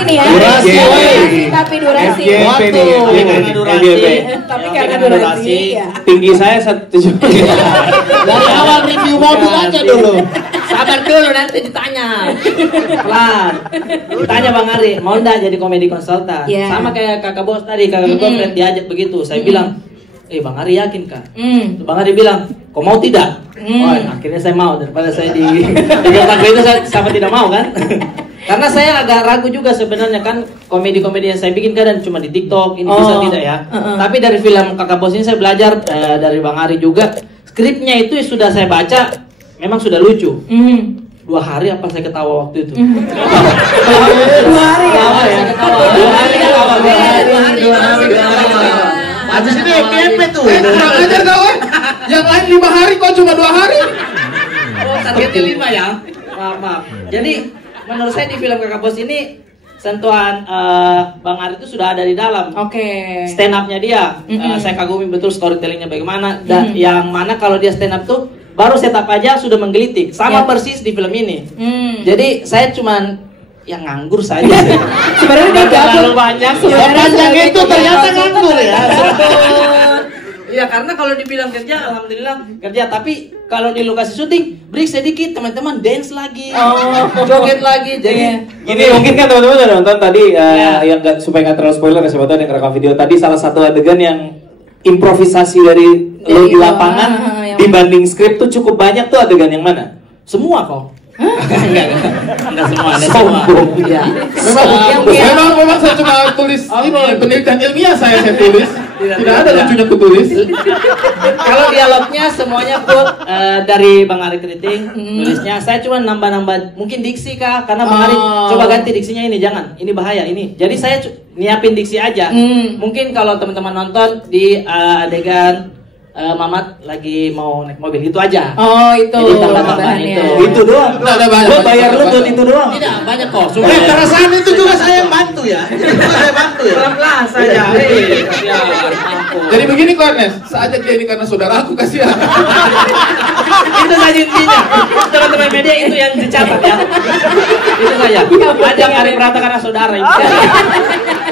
nih ya. Tapi durasi. Tapi karena durasi. Tinggi saya 170. Dari awal review mobil aja dulu. Sabar dulu nanti ditanya. Pelan. Ditanya Bang Ari, mau enggak jadi komedi konsultan? Sama kayak kakak bos tadi, kakak bos diajak begitu. Saya bilang, Bang Ari yakin Kak? Bang Ari bilang, kok mau tidak? Oh, akhirnya saya mau, daripada saya di belakang itu saya sama tidak mau kan? Karena saya agak ragu juga sebenarnya kan, komedi-komedi yang saya bikin kadang cuma di TikTok, ini bisa tidak ya. Tapi dari film kakak bos ini saya belajar dari Bang Ari juga, skripnya itu sudah saya baca, memang sudah lucu. 2 hari apa saya ketawa waktu itu? 2 hari ya? 2 hari. Habis ini FPMP tuh. Kurang ajar kau. Yang lain 5 hari, kok cuma 2 hari? Oh, targetnya 5 ya? Maaf. Jadi menurut saya di film kakak bos ini sentuhan Bang Ari itu sudah ada di dalam. Stand up-nya dia, saya kagumi betul storytellingnya bagaimana. Dan yang mana kalau dia stand up tuh baru setup aja sudah menggelitik, sama persis di film ini. Jadi saya cuman yang nganggur saja. Sebenarnya dia terlalu banyak. Sepanjang itu ternyata nganggur ya. Iya, karena kalau dibilang kerja, alhamdulillah kerja. Tapi kalau di lokasi syuting, break sedikit, teman-teman dance lagi, joget lagi. Jadi gini, mungkin kan teman-teman udah nonton tadi, yang supaya nggak terlalu spoiler, siapa tahu yang rekam video tadi, salah satu adegan yang improvisasi dari lo di lapangan dibanding skrip tuh cukup banyak tuh adegan yang mana? Semua kok. Enggak semua, ada semua. Iya. Memang saya cuma tulis ini penelitian ilmiah saya tulis. Tidak ada lucunya aku tulis. Kalau dialognya semuanya pun dari Bang Ari Kriting, tulisnya saya cuma nambah-nambah mungkin diksi kah? Karena Bang Ari coba ganti diksinya ini, jangan. Ini bahaya ini. Jadi saya nyiapin diksi aja. Mungkin kalau teman-teman nonton di adegan Mamat lagi mau naik mobil, itu aja. Oh, itu. Jadi tambah-tambahan itu. Itu doang. Nggak ada banyak. Lo bayar lu buat itu doang. Tidak, banyak kok. Perasaan itu juga saya yang bantu ya. Itu saya bantu ya. Pelan-pelan saja. Jadi begini kok Ernest, saya ajak dia ini karena saudaraku, kasihan. Itu saja intinya. Teman-teman media itu yang dicatat ya. Itu saja. Ajak Arif Brata karena saudara.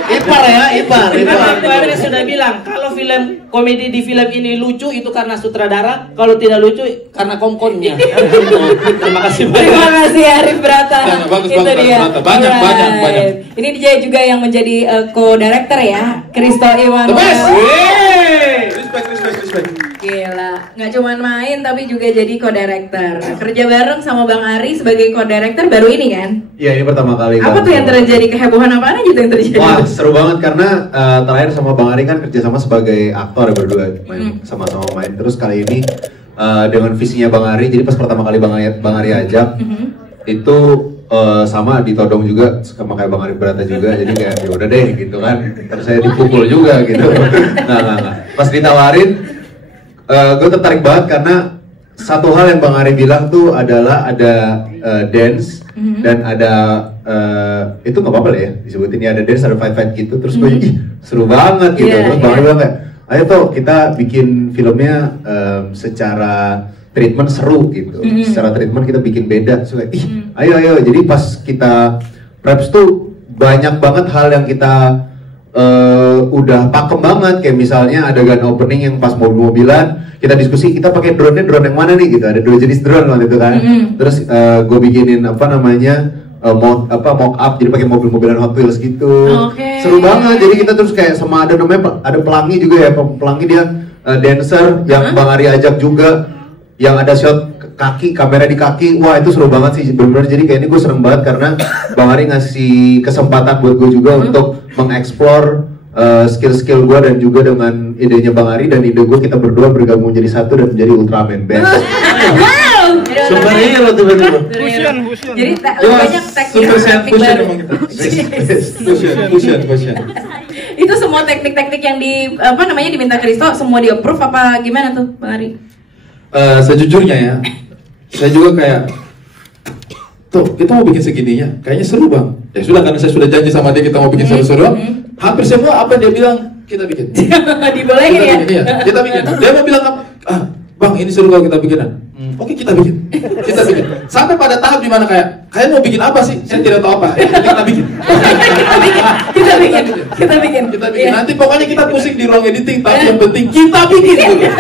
Ipar ya, ipar. Waktu Ernest sudah bilang kalau film komedi di film ini lucu itu karena sutradara, kalau tidak lucu karena komkonnya. Terima kasih banyak. Terima kasih Arif Brata. Bagus, Itu dia. banyak. Ini dia juga yang menjadi co-director ya, Kristo Iwan. Respect. Gila, nggak cuma main tapi juga jadi co-director. Kerja bareng sama Bang Ari sebagai co-director baru ini kan? Iya, ini pertama kali. Apa tuh yang terjadi, kehebohan apaan aja tuh yang terjadi? Wah, seru banget karena terakhir sama Bang Ari kan kerjasama sebagai aktor ya berdua, sama-sama main. Terus kali ini dengan visinya Bang Ari, jadi pas pertama kali Bang Ari ajak, itu sama ditodong juga sama kayak Bang Arif Brata juga, jadi kayak ya udah deh gitu kan. Terus saya dipukul juga gitu. Nah. Pas ditawarin, gue tertarik banget karena satu hal yang Bang Ari bilang tuh adalah ada dance dan ada itu nggak apa-apa lah ya disebutin ya, ada dance, ada fight gitu. Terus gue seru banget gitu. Terus Bang Ari bilang kayak, ayo toh kita bikin filmnya secara treatment seru gitu. Secara treatment kita bikin beda. So, ayo. Jadi pas kita preps tuh banyak banget hal yang kita udah pakem banget. Kayak misalnya adegan opening yang pas mobil-mobilan, kita diskusi kita pakai drone yang mana nih gitu. Ada 2 jenis drone waktu itu kan. Terus gue bikinin mock up jadi pakai mobil-mobilan Hot Wheels gitu. Seru banget. Jadi kita terus kayak sama ada namanya ada pelangi juga ya. Pelangi dia dancer yang Bang Ari ajak juga. Yang ada shot kaki, kamera di kaki, wah itu seru banget sih bener-bener. Jadi kayak ini gue seneng banget karena Bang Ari ngasih kesempatan buat gue juga untuk mengeksplor skill-skill gue dan juga dengan idenya Bang Ari dan ide gue, kita berdua bergabung jadi satu dan menjadi Ultraman Best. Wow! Superhero tiba-tiba. Fusion. Jadi banyak teknik baru. Fusion. Itu semua teknik-teknik yang diminta Kristo semua di approve apa gimana tuh Bang Ari? Sejujurnya ya, saya juga kayak tuh kita mau bikin segininya, kayaknya seru Bang. Ya sudah, karena saya sudah janji sama dia kita mau bikin seru-seruan. Hampir semua apa dia bilang kita bikin. Dibolehin ya? Iya, kita bikin. Dia mau bilang apa? Bang ini seru kalau kita bikinan. Oke kita bikin. Sampai pada tahap dimana kayak mau bikin apa sih? Saya tidak tahu apa. Kita bikin. Nanti pokoknya kita pusing di ruang editing, tapi yang penting kita bikin dulu.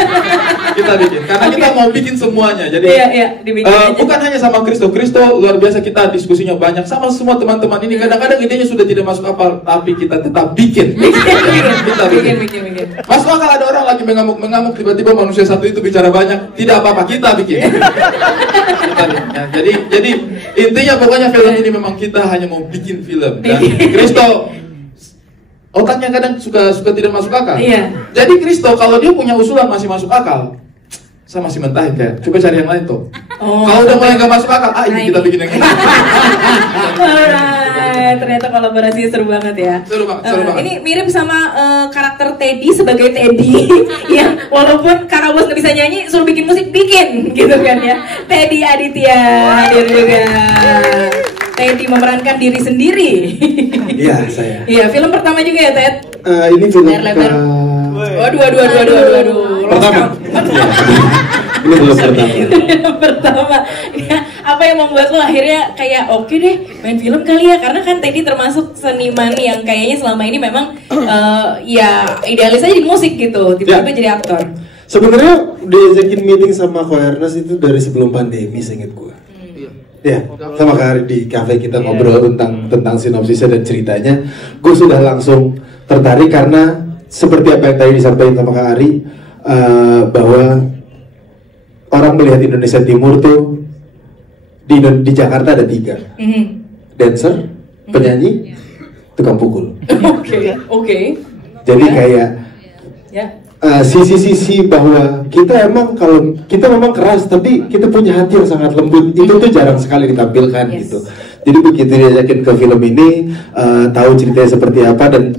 Kita bikin. Karena kita mau bikin semuanya. Jadi bukan hanya sama Kristo luar biasa, kita diskusinya banyak sama semua teman-teman ini. Kadang-kadang idenya sudah tidak masuk akal, tapi kita tetap bikin. Kita bikin. Masuk akal ada orang lagi mengamuk, tiba-tiba manusia satu itu bicara banyak, tidak apa-apa, kita bikin. Jadi intinya pokoknya film ini memang kita hanya mau bikin film. Dan Kristo otaknya kadang suka tidak masuk akal. Jadi Kristo kalau dia punya usulan masih masuk akal, saya masih mentahin kayak coba cari yang lain tuh. Kalau udah mulai nggak masuk akal, ini kita bikin yang ini. Ternyata kolaborasinya seru banget ya. Seru banget. Ini mirip sama karakter Teddy sebagai Teddy yang walaupun Kakak Bos nggak bisa nyanyi, suruh bikin musik bikin gitu kan ya. Teddy Aditya hadir juga. Teddy memerankan diri sendiri. Iya, saya. Iya, film pertama juga ya, Ted? Ini film Waduh. Pertama. Ini belum pertama. Ya, apa yang membuat lo akhirnya kayak oke deh main film kali ya? Karena kan Teddy termasuk seniman yang kayaknya selama ini memang ya idealis aja di musik gitu. Tiba-tiba jadi aktor. Sebenarnya diajakin meeting sama Ko Ernest itu dari sebelum pandemi, seinget gue. Ya, sama Kak Ari di cafe kita ngobrol tentang sinopsisnya dan ceritanya. Gue sudah langsung tertarik karena seperti apa yang tadi disampaikan sama Kak Ari, bahwa orang melihat Indonesia Timur tuh di Jakarta ada 3, dancer, penyanyi, tukang pukul. Oke. Jadi kayak sisi-sisi bahwa kita memang keras, tapi kita punya hati yang sangat lembut. Itu tuh jarang sekali ditampilkan gitu. Jadi begitu diajakin ke film ini, tahu ceritanya seperti apa, dan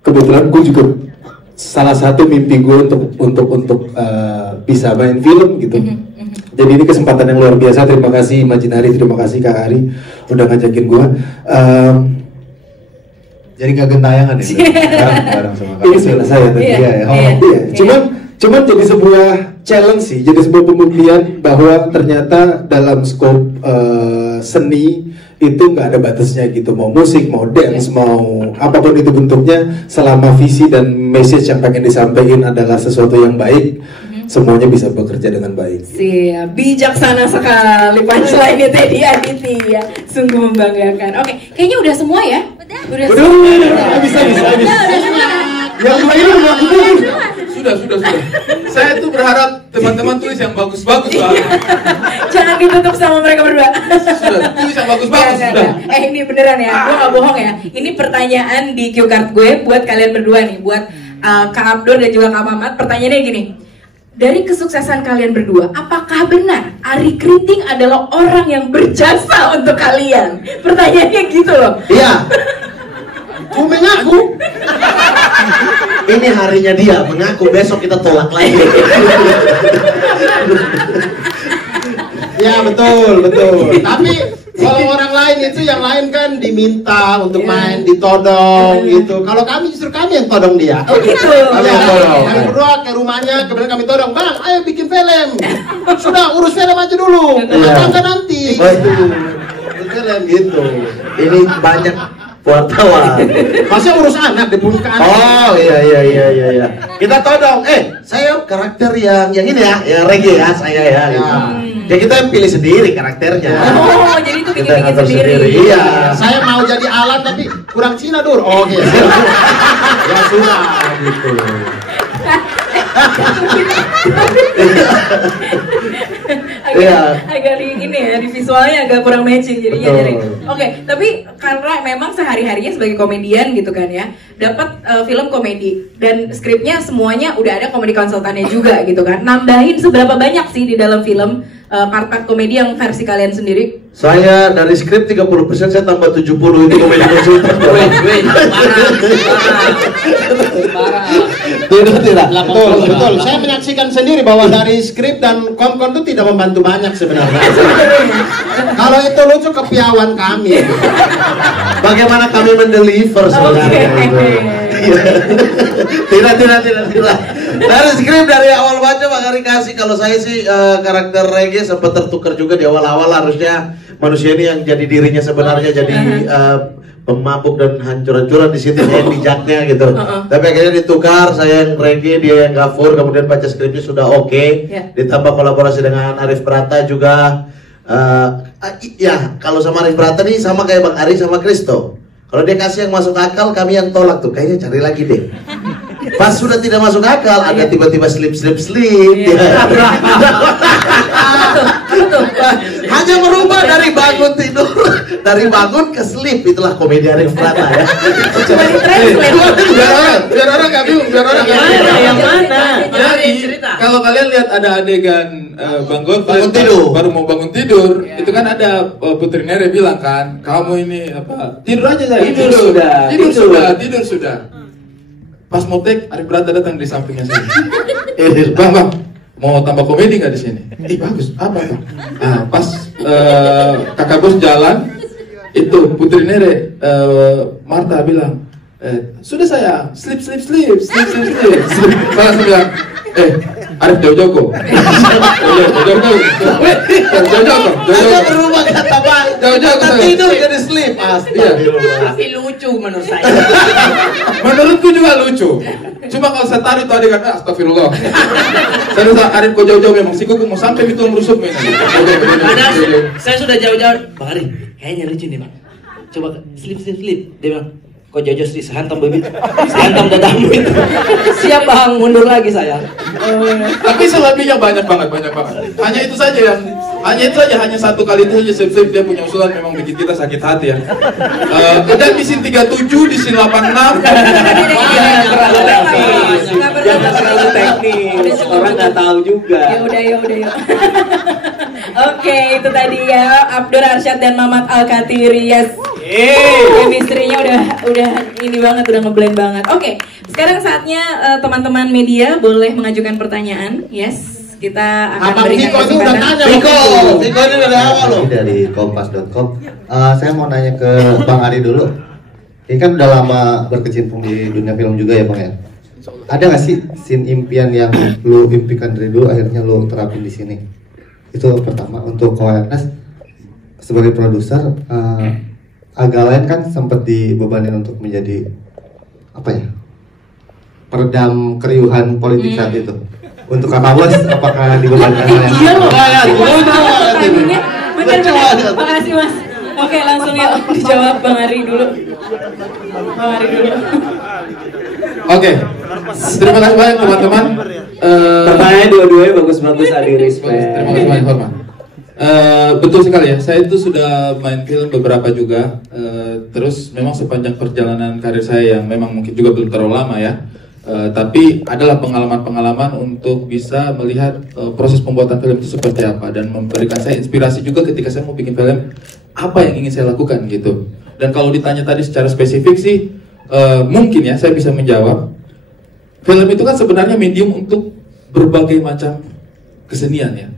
kebetulan gue juga salah satu mimpi gue untuk bisa main film gitu. Jadi ini kesempatan yang luar biasa. Terima kasih Imajinari, terima kasih Kak Ari udah ngajakin gue. Jadi nggak gentayangan ya? Bareng sama Ini salah saya tadi. Iya. Cuman jadi sebuah challenge sih, jadi sebuah pembuktian bahwa ternyata dalam skop seni itu nggak ada batasnya gitu, mau musik, mau dance, mau apapun itu bentuknya, selama visi dan message yang pengen disampaikan adalah sesuatu yang baik, semuanya bisa bekerja dengan baik. Siap, bijaksana sekali punchline itu dia Aditya, sungguh membanggakan. Oke, kayaknya udah semua ya? Udah bisa. Yang lain udah Sudah. Saya tuh berharap teman-teman tulis yang bagus-bagus lah. Jangan ditutup sama mereka berdua. Sudah, tulis yang bagus-bagus. Sudah. Ini beneran ya, gue gak bohong ya. Ini pertanyaan di cue card gue buat kalian berdua nih, buat Kak Abdur dan juga Kak Mamat. Pertanyaannya gini, dari kesuksesan kalian berdua, apakah benar Ari Kriting adalah orang yang berjasa untuk kalian? Pertanyaannya gitu loh. Iya. Aku mengaku. Ini harinya dia mengaku, besok kita tolak lagi. Ya betul. Tapi kalau orang lain itu yang lain kan diminta untuk main, ditodong gitu. Kalau kami justru kami yang todong dia. Oh gitu. Kami berdua ke rumahnya, kemudian kami todong, "Bang, ayo bikin film." Sudah urus film aja dulu. Tangga nanti. Film gitu. Ini banyak wartawan. Masih urus anak di pembukaan. Oh iya. Kita todong. Saya karakter yang ini ya, yang reggae ya, saya ya. Gitu. Ya kita pilih sendiri karakternya. Oh, jadi itu bikin sendiri. Iya. Saya mau jadi alat tapi kurang Cina dur. Oh gitu. Ya sudah gitu. agak di ini ya, di visualnya agak kurang matching jadinya dari. Oke, tapi karena memang sehari-harinya sebagai komedian gitu kan ya, dapat film komedi dan skripnya semuanya udah ada komedi konsultannya juga gitu kan. Nambahin seberapa banyak sih di dalam film part-part komedi yang versi kalian sendiri? Saya dari skrip 30%, saya tambah 70 itu komedi konsultan. Tidak. Betul. Saya menyaksikan sendiri bahwa dari skrip dan kom-kom itu tidak membantu banyak sebenarnya. Kalau itu lucu kepiawan kami. Bagaimana kami mendeliver sebenarnya. Tidak. Dari skrip dari awal baca Bang Ari kasih, kalau saya sih karakter reggae sempat tertukar juga di awal-awal, harusnya manusia ini yang jadi dirinya sebenarnya jadi pemabuk dan hancur-hancuran di situ yang bijaknya gitu. Tapi akhirnya ditukar, saya yang reggae, dia yang gafur, kemudian baca skripnya sudah oke. Ditambah kolaborasi dengan Arif Prata juga. Ya kalau sama Arif Prata nih sama kayak Bang Ari sama Kristo. Kalau dia kasih yang masuk akal, kami yang tolak tuh. Kayaknya cari lagi deh. Pas sudah tidak masuk akal, ada tiba-tiba slip. Hanya merubah dari bangun tidur, dari bangun ke slip, itulah komedi Arif Prata ya. Cuma di translate. Biar orang nggak bingung, yang mana? Jadi kalau kalian lihat ada adegan Bang Godfrey baru mau bangun tidur, itu kan ada Putri Nere bilang kan, kamu ini apa? Tidur aja saya. Tidur sudah. Pas mau take, Arif Prata datang di sampingnya saya. Bang, mau tambah komedi nggak di sini? Bagus. Apa tuh? Nah, pas kakak bos jalan, itu Putri Nere, Marta bilang, sudah saya, slip. Saya bilang, Arif jauh-jauh. Ada berubah kata Bang. Kata tidur jadi slip. Tapi lucu menurut saya. Menurutku juga lucu. Cuma kalau saya tarik itu adegan, astagfirullah. Saya udah Arif kok jauh-jauh memang sih, mau sampai itu merusuk men. Saya sudah jauh-jauh. Bang Ari, kayaknya lucu nih Bang. Coba slip. Dia bilang, kok jauh-jauh sih, sehantam bebek, sehantam dadamu itu. Siap Bang, mundur lagi saya. Tapi selebihnya banyak banget. Hanya itu saja hanya satu kali itu saja slip dia punya usulan memang bikin kita sakit hati ya. Ada di scene 37, di scene 86. Terlalu teknis, orang nggak tahu juga. Ya udah. Oke, itu tadi ya Abdur Arsyad dan Mamat Al-Katiri. Yes. Chemistry-nya udah ini banget, udah ngeblend banget. Oke, sekarang saatnya teman-teman media boleh mengajukan pertanyaan. Yes. Kita akan berikan kesempatan. Viko ini dari awal loh. Dari kompas.com. Saya mau nanya ke Bang Ari dulu. Ini kan udah lama berkecimpung di dunia film juga ya Bang ya. Ada nggak sih scene impian yang lu impikan dari dulu akhirnya lu terapin di sini? Itu pertama. Untuk awareness sebagai produser, agak lain kan sempat dibebanin untuk menjadi apa ya? Peredam keriuhan politik saat itu. Untuk Kakak Bos, apakah dibebankan hal yang iya loh. Bener. Makasih Mas. Oke, langsung ya dijawab Bang Ari dulu. Oke, terima kasih banyak teman-teman. Pertanyaan dua-duanya bagus-bagus, Adi, respect. Terima kasih banyak, Hormat. Betul sekali ya, saya itu sudah main film beberapa juga. Terus memang sepanjang perjalanan karir saya yang memang mungkin juga belum terlalu lama ya. Tapi adalah pengalaman-pengalaman untuk bisa melihat proses pembuatan film itu seperti apa dan memberikan saya inspirasi juga ketika saya mau bikin film apa yang ingin saya lakukan gitu. Dan kalau ditanya tadi secara spesifik sih mungkin ya saya bisa menjawab, film itu kan sebenarnya medium untuk berbagai macam kesenian ya,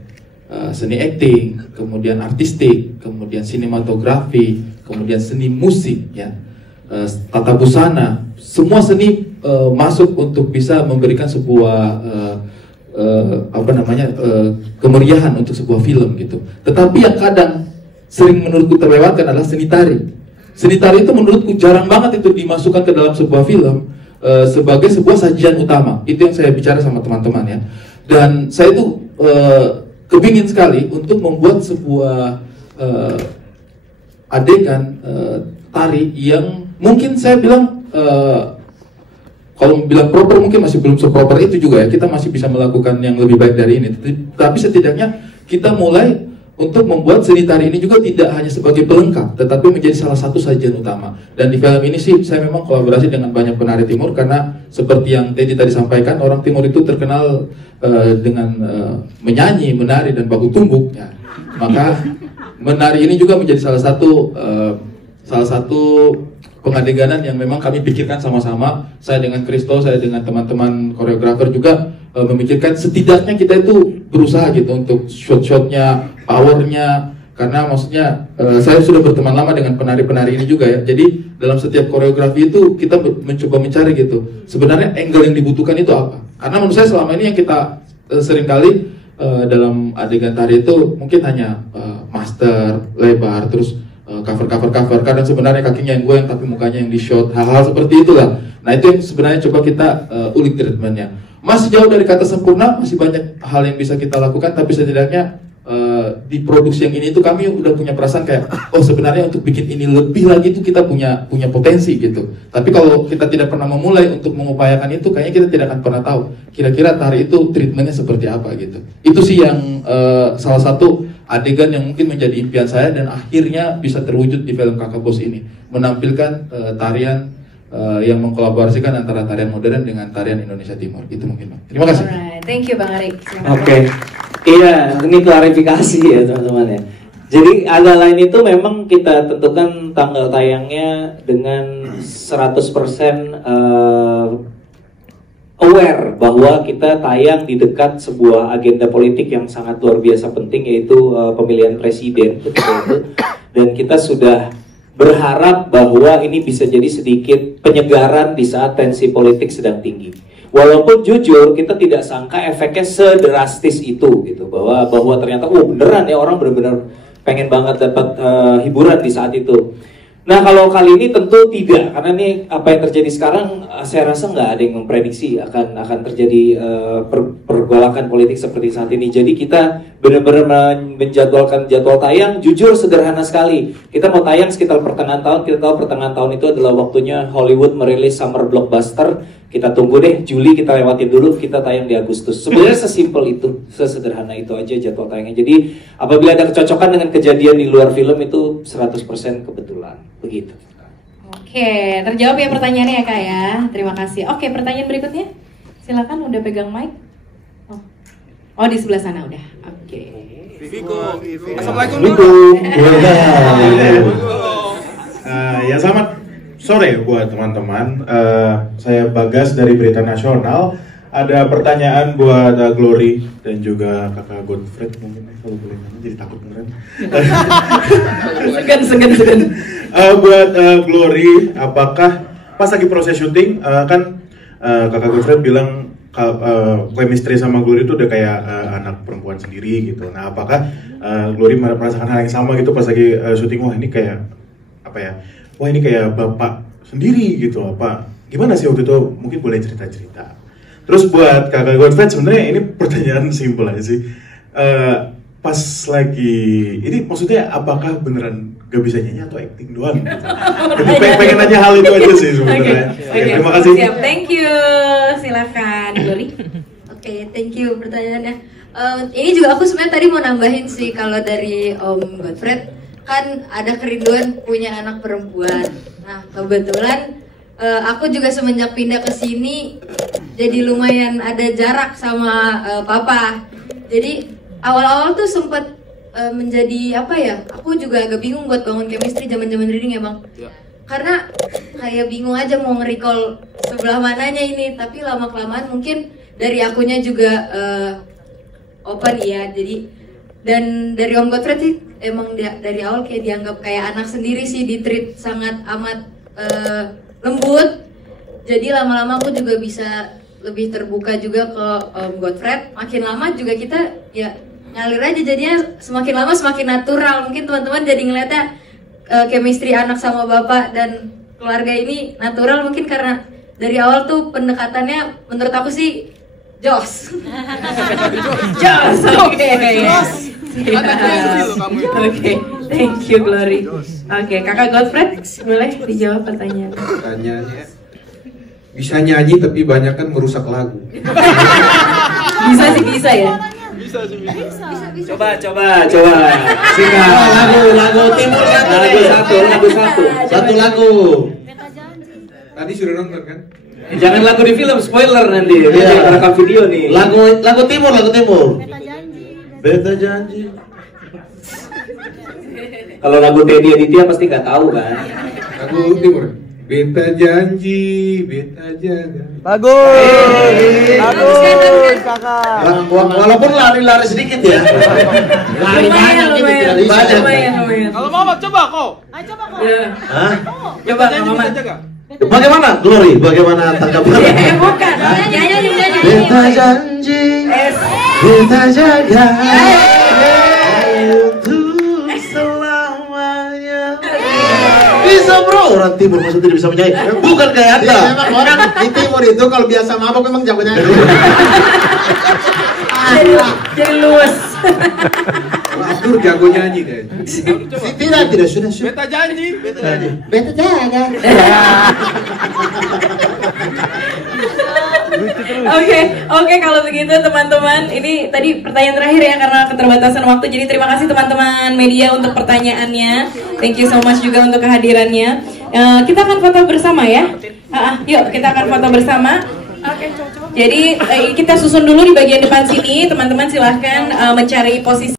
seni acting, kemudian artistik, kemudian sinematografi, kemudian seni musik ya, tata busana, semua seni masuk untuk bisa memberikan sebuah kemeriahan untuk sebuah film gitu. Tetapi yang kadang sering menurutku terlewatkan adalah seni tari. Seni tari itu menurutku jarang banget itu dimasukkan ke dalam sebuah film sebagai sebuah sajian utama. Itu yang saya bicara sama teman-teman ya. Dan saya itu kepingin sekali untuk membuat sebuah adegan tari yang mungkin saya bilang kalau bilang proper mungkin masih belum seproper itu juga ya. Kita masih bisa melakukan yang lebih baik dari ini. Tapi setidaknya kita mulai untuk membuat seni tari ini juga tidak hanya sebagai pelengkap, tetapi menjadi salah satu sajian utama. Dan di film ini sih saya memang kolaborasi dengan banyak penari timur, karena seperti yang Teddy tadi sampaikan, orang timur itu terkenal dengan menyanyi, menari, dan baku tumbuk ya. Maka menari ini juga menjadi salah satu pengadeganan yang memang kami pikirkan sama-sama. Saya dengan Kristo, saya dengan teman-teman koreografer juga memikirkan setidaknya kita itu berusaha gitu untuk shot-shotnya, powernya, karena maksudnya saya sudah berteman lama dengan penari-penari ini juga ya. Jadi dalam setiap koreografi itu kita mencoba mencari gitu sebenarnya angle yang dibutuhkan itu apa. Karena menurut saya selama ini yang kita seringkali dalam adegan tari itu mungkin hanya master, lebar, terus cover. Kadang sebenarnya kakinya yang goyang tapi mukanya yang di shot, hal-hal seperti itulah. Nah itu yang sebenarnya coba kita ulik treatmentnya. Masih jauh dari kata sempurna, masih banyak hal yang bisa kita lakukan, tapi setidaknya di produksi yang ini itu kami udah punya perasaan kayak, oh sebenarnya untuk bikin ini lebih lagi itu kita punya potensi gitu. Tapi kalau kita tidak pernah memulai untuk mengupayakan itu, kayaknya kita tidak akan pernah tahu kira-kira tari itu treatmentnya seperti apa gitu. Itu sih yang salah satu adegan yang mungkin menjadi impian saya dan akhirnya bisa terwujud di film Kakak Bos ini, menampilkan tarian yang mengkolaborasikan antara tarian modern dengan tarian Indonesia Timur. Itu mungkin Bang. Terima kasih. Alright, thank you Bang Ari. Oke. Iya, ini klarifikasi ya teman-teman ya. Jadi agak lain itu memang kita tentukan tanggal tayangnya dengan 100% aware bahwa kita tayang di dekat sebuah agenda politik yang sangat luar biasa penting, yaitu pemilihan presiden. Dan kita sudah berharap bahwa ini bisa jadi sedikit penyegaran di saat tensi politik sedang tinggi. Walaupun jujur kita tidak sangka efeknya sederastis itu gitu, bahwa ternyata beneran ya orang benar-benar pengen banget dapat hiburan di saat itu. Nah kalau kali ini tentu tidak, karena ini apa yang terjadi sekarang saya rasa nggak ada yang memprediksi akan terjadi pergolakan politik seperti saat ini. Jadi kita benar-benar menjadwalkan jadwal tayang jujur sederhana sekali. Kita mau tayang sekitar pertengahan tahun, kita tahu pertengahan tahun itu adalah waktunya Hollywood merilis summer blockbuster. Kita tunggu deh, Juli kita lewatin dulu, kita tayang di Agustus. Sebenarnya sesimpel itu, sesederhana itu aja jadwal tayangnya. Jadi apabila ada kecocokan dengan kejadian di luar film itu 100% kebetulan, begitu. Oke, terjawab ya pertanyaannya ya Kak ya. Terima kasih. Oke, pertanyaan berikutnya. Silakan, udah pegang mic. Oh di sebelah sana udah. Oke. Assalamualaikum. Ya selamat sore buat teman-teman. Saya Bagas dari Berita Nasional. ada pertanyaan buat Glory dan juga kakak Godfred mungkin kalau boleh nanya, jadi takut beneran. Segan. Buat Glory, apakah pas lagi proses syuting kan kakak Godfred bilang chemistry sama Glory itu udah kayak anak perempuan sendiri gitu. Nah, apakah Glory merasakan hal yang sama gitu pas lagi syuting? Wah, ini kayak apa ya? Wah, ini kayak bapak sendiri gitu apa? Gimana sih waktu itu? Mungkin boleh cerita-cerita. Terus buat kakak Godfred sebenarnya ini pertanyaan simpel aja sih. Pas lagi ini maksudnya apakah beneran gak bisa nyanyi atau acting doang? Gitu. Pengen nanya hal itu aja sih sebenarnya. Okay. Terima kasih. Siap, thank you. Silakan Glory. Oke, thank you pertanyaannya. Ini juga aku sebenarnya tadi mau nambahin sih, kalau dari Om Godfred kan ada kerinduan punya anak perempuan. Nah, kebetulan aku juga semenjak pindah ke sini jadi lumayan ada jarak sama papa. Jadi awal-awal tuh sempet menjadi apa ya? Aku juga agak bingung buat bangun chemistry zaman-zaman reading emang. Karena kayak bingung aja mau nge-recall sebelah mananya ini, tapi lama-kelamaan mungkin dari akunya juga open ya. Jadi dan dari Om Godfred sih emang dari awal kayak dianggap kayak anak sendiri sih, di-treat sangat amat lembut. Jadi lama-lama aku juga bisa lebih terbuka juga ke Om Godfred. Makin lama juga kita ya ngalir aja, jadinya semakin lama semakin natural. Mungkin teman-teman jadi ngeliatnya chemistry anak sama bapak dan keluarga ini natural, mungkin karena dari awal tuh pendekatannya menurut aku sih jos. Jos, oke. Oke, thank you Glory. Oke, kakak Godfred boleh dijawab pertanyaan. Pertanyaannya, bisa nyanyi tapi banyak kan merusak lagu. Bisa sih, bisa ya. Bisa. Coba. Singkat. Lagu timur satu lagu. Tadi sudah nonton kan? Jangan lagu di film, spoiler nanti. Kita rekam video nih. Lagu timur. Beta janji. Kalau lagu Teddy Aditya pasti nggak tahu kan? Lagu timur. Beta janji, beta jaga. Bagus, kakak. Walaupun lari sedikit ya. Lari banyak gitu, tidak banyak. Kalau Mama coba kok. Hah? Coba Mama. Bagaimana Glory? Bagaimana tanggapannya? Bukan. Beta janji, beta jaga. Bisa bro, orang timur maksudnya tidak bisa menyanyi. Bukan kayak Anda. Memang orang di timur itu kalau biasa mabok memang jago nyanyi. Jadi luwes. Abdur jago nyanyi deh. Tidak sudah. Beta janji. Beta jaga. Oke, kalau begitu teman-teman, ini tadi pertanyaan terakhir ya karena keterbatasan waktu. Jadi terima kasih teman-teman media untuk pertanyaannya. Thank you so much juga untuk kehadirannya. Kita akan foto bersama ya. Yuk kita akan foto bersama. Jadi kita susun dulu di bagian depan sini. Teman-teman silahkan mencari posisi.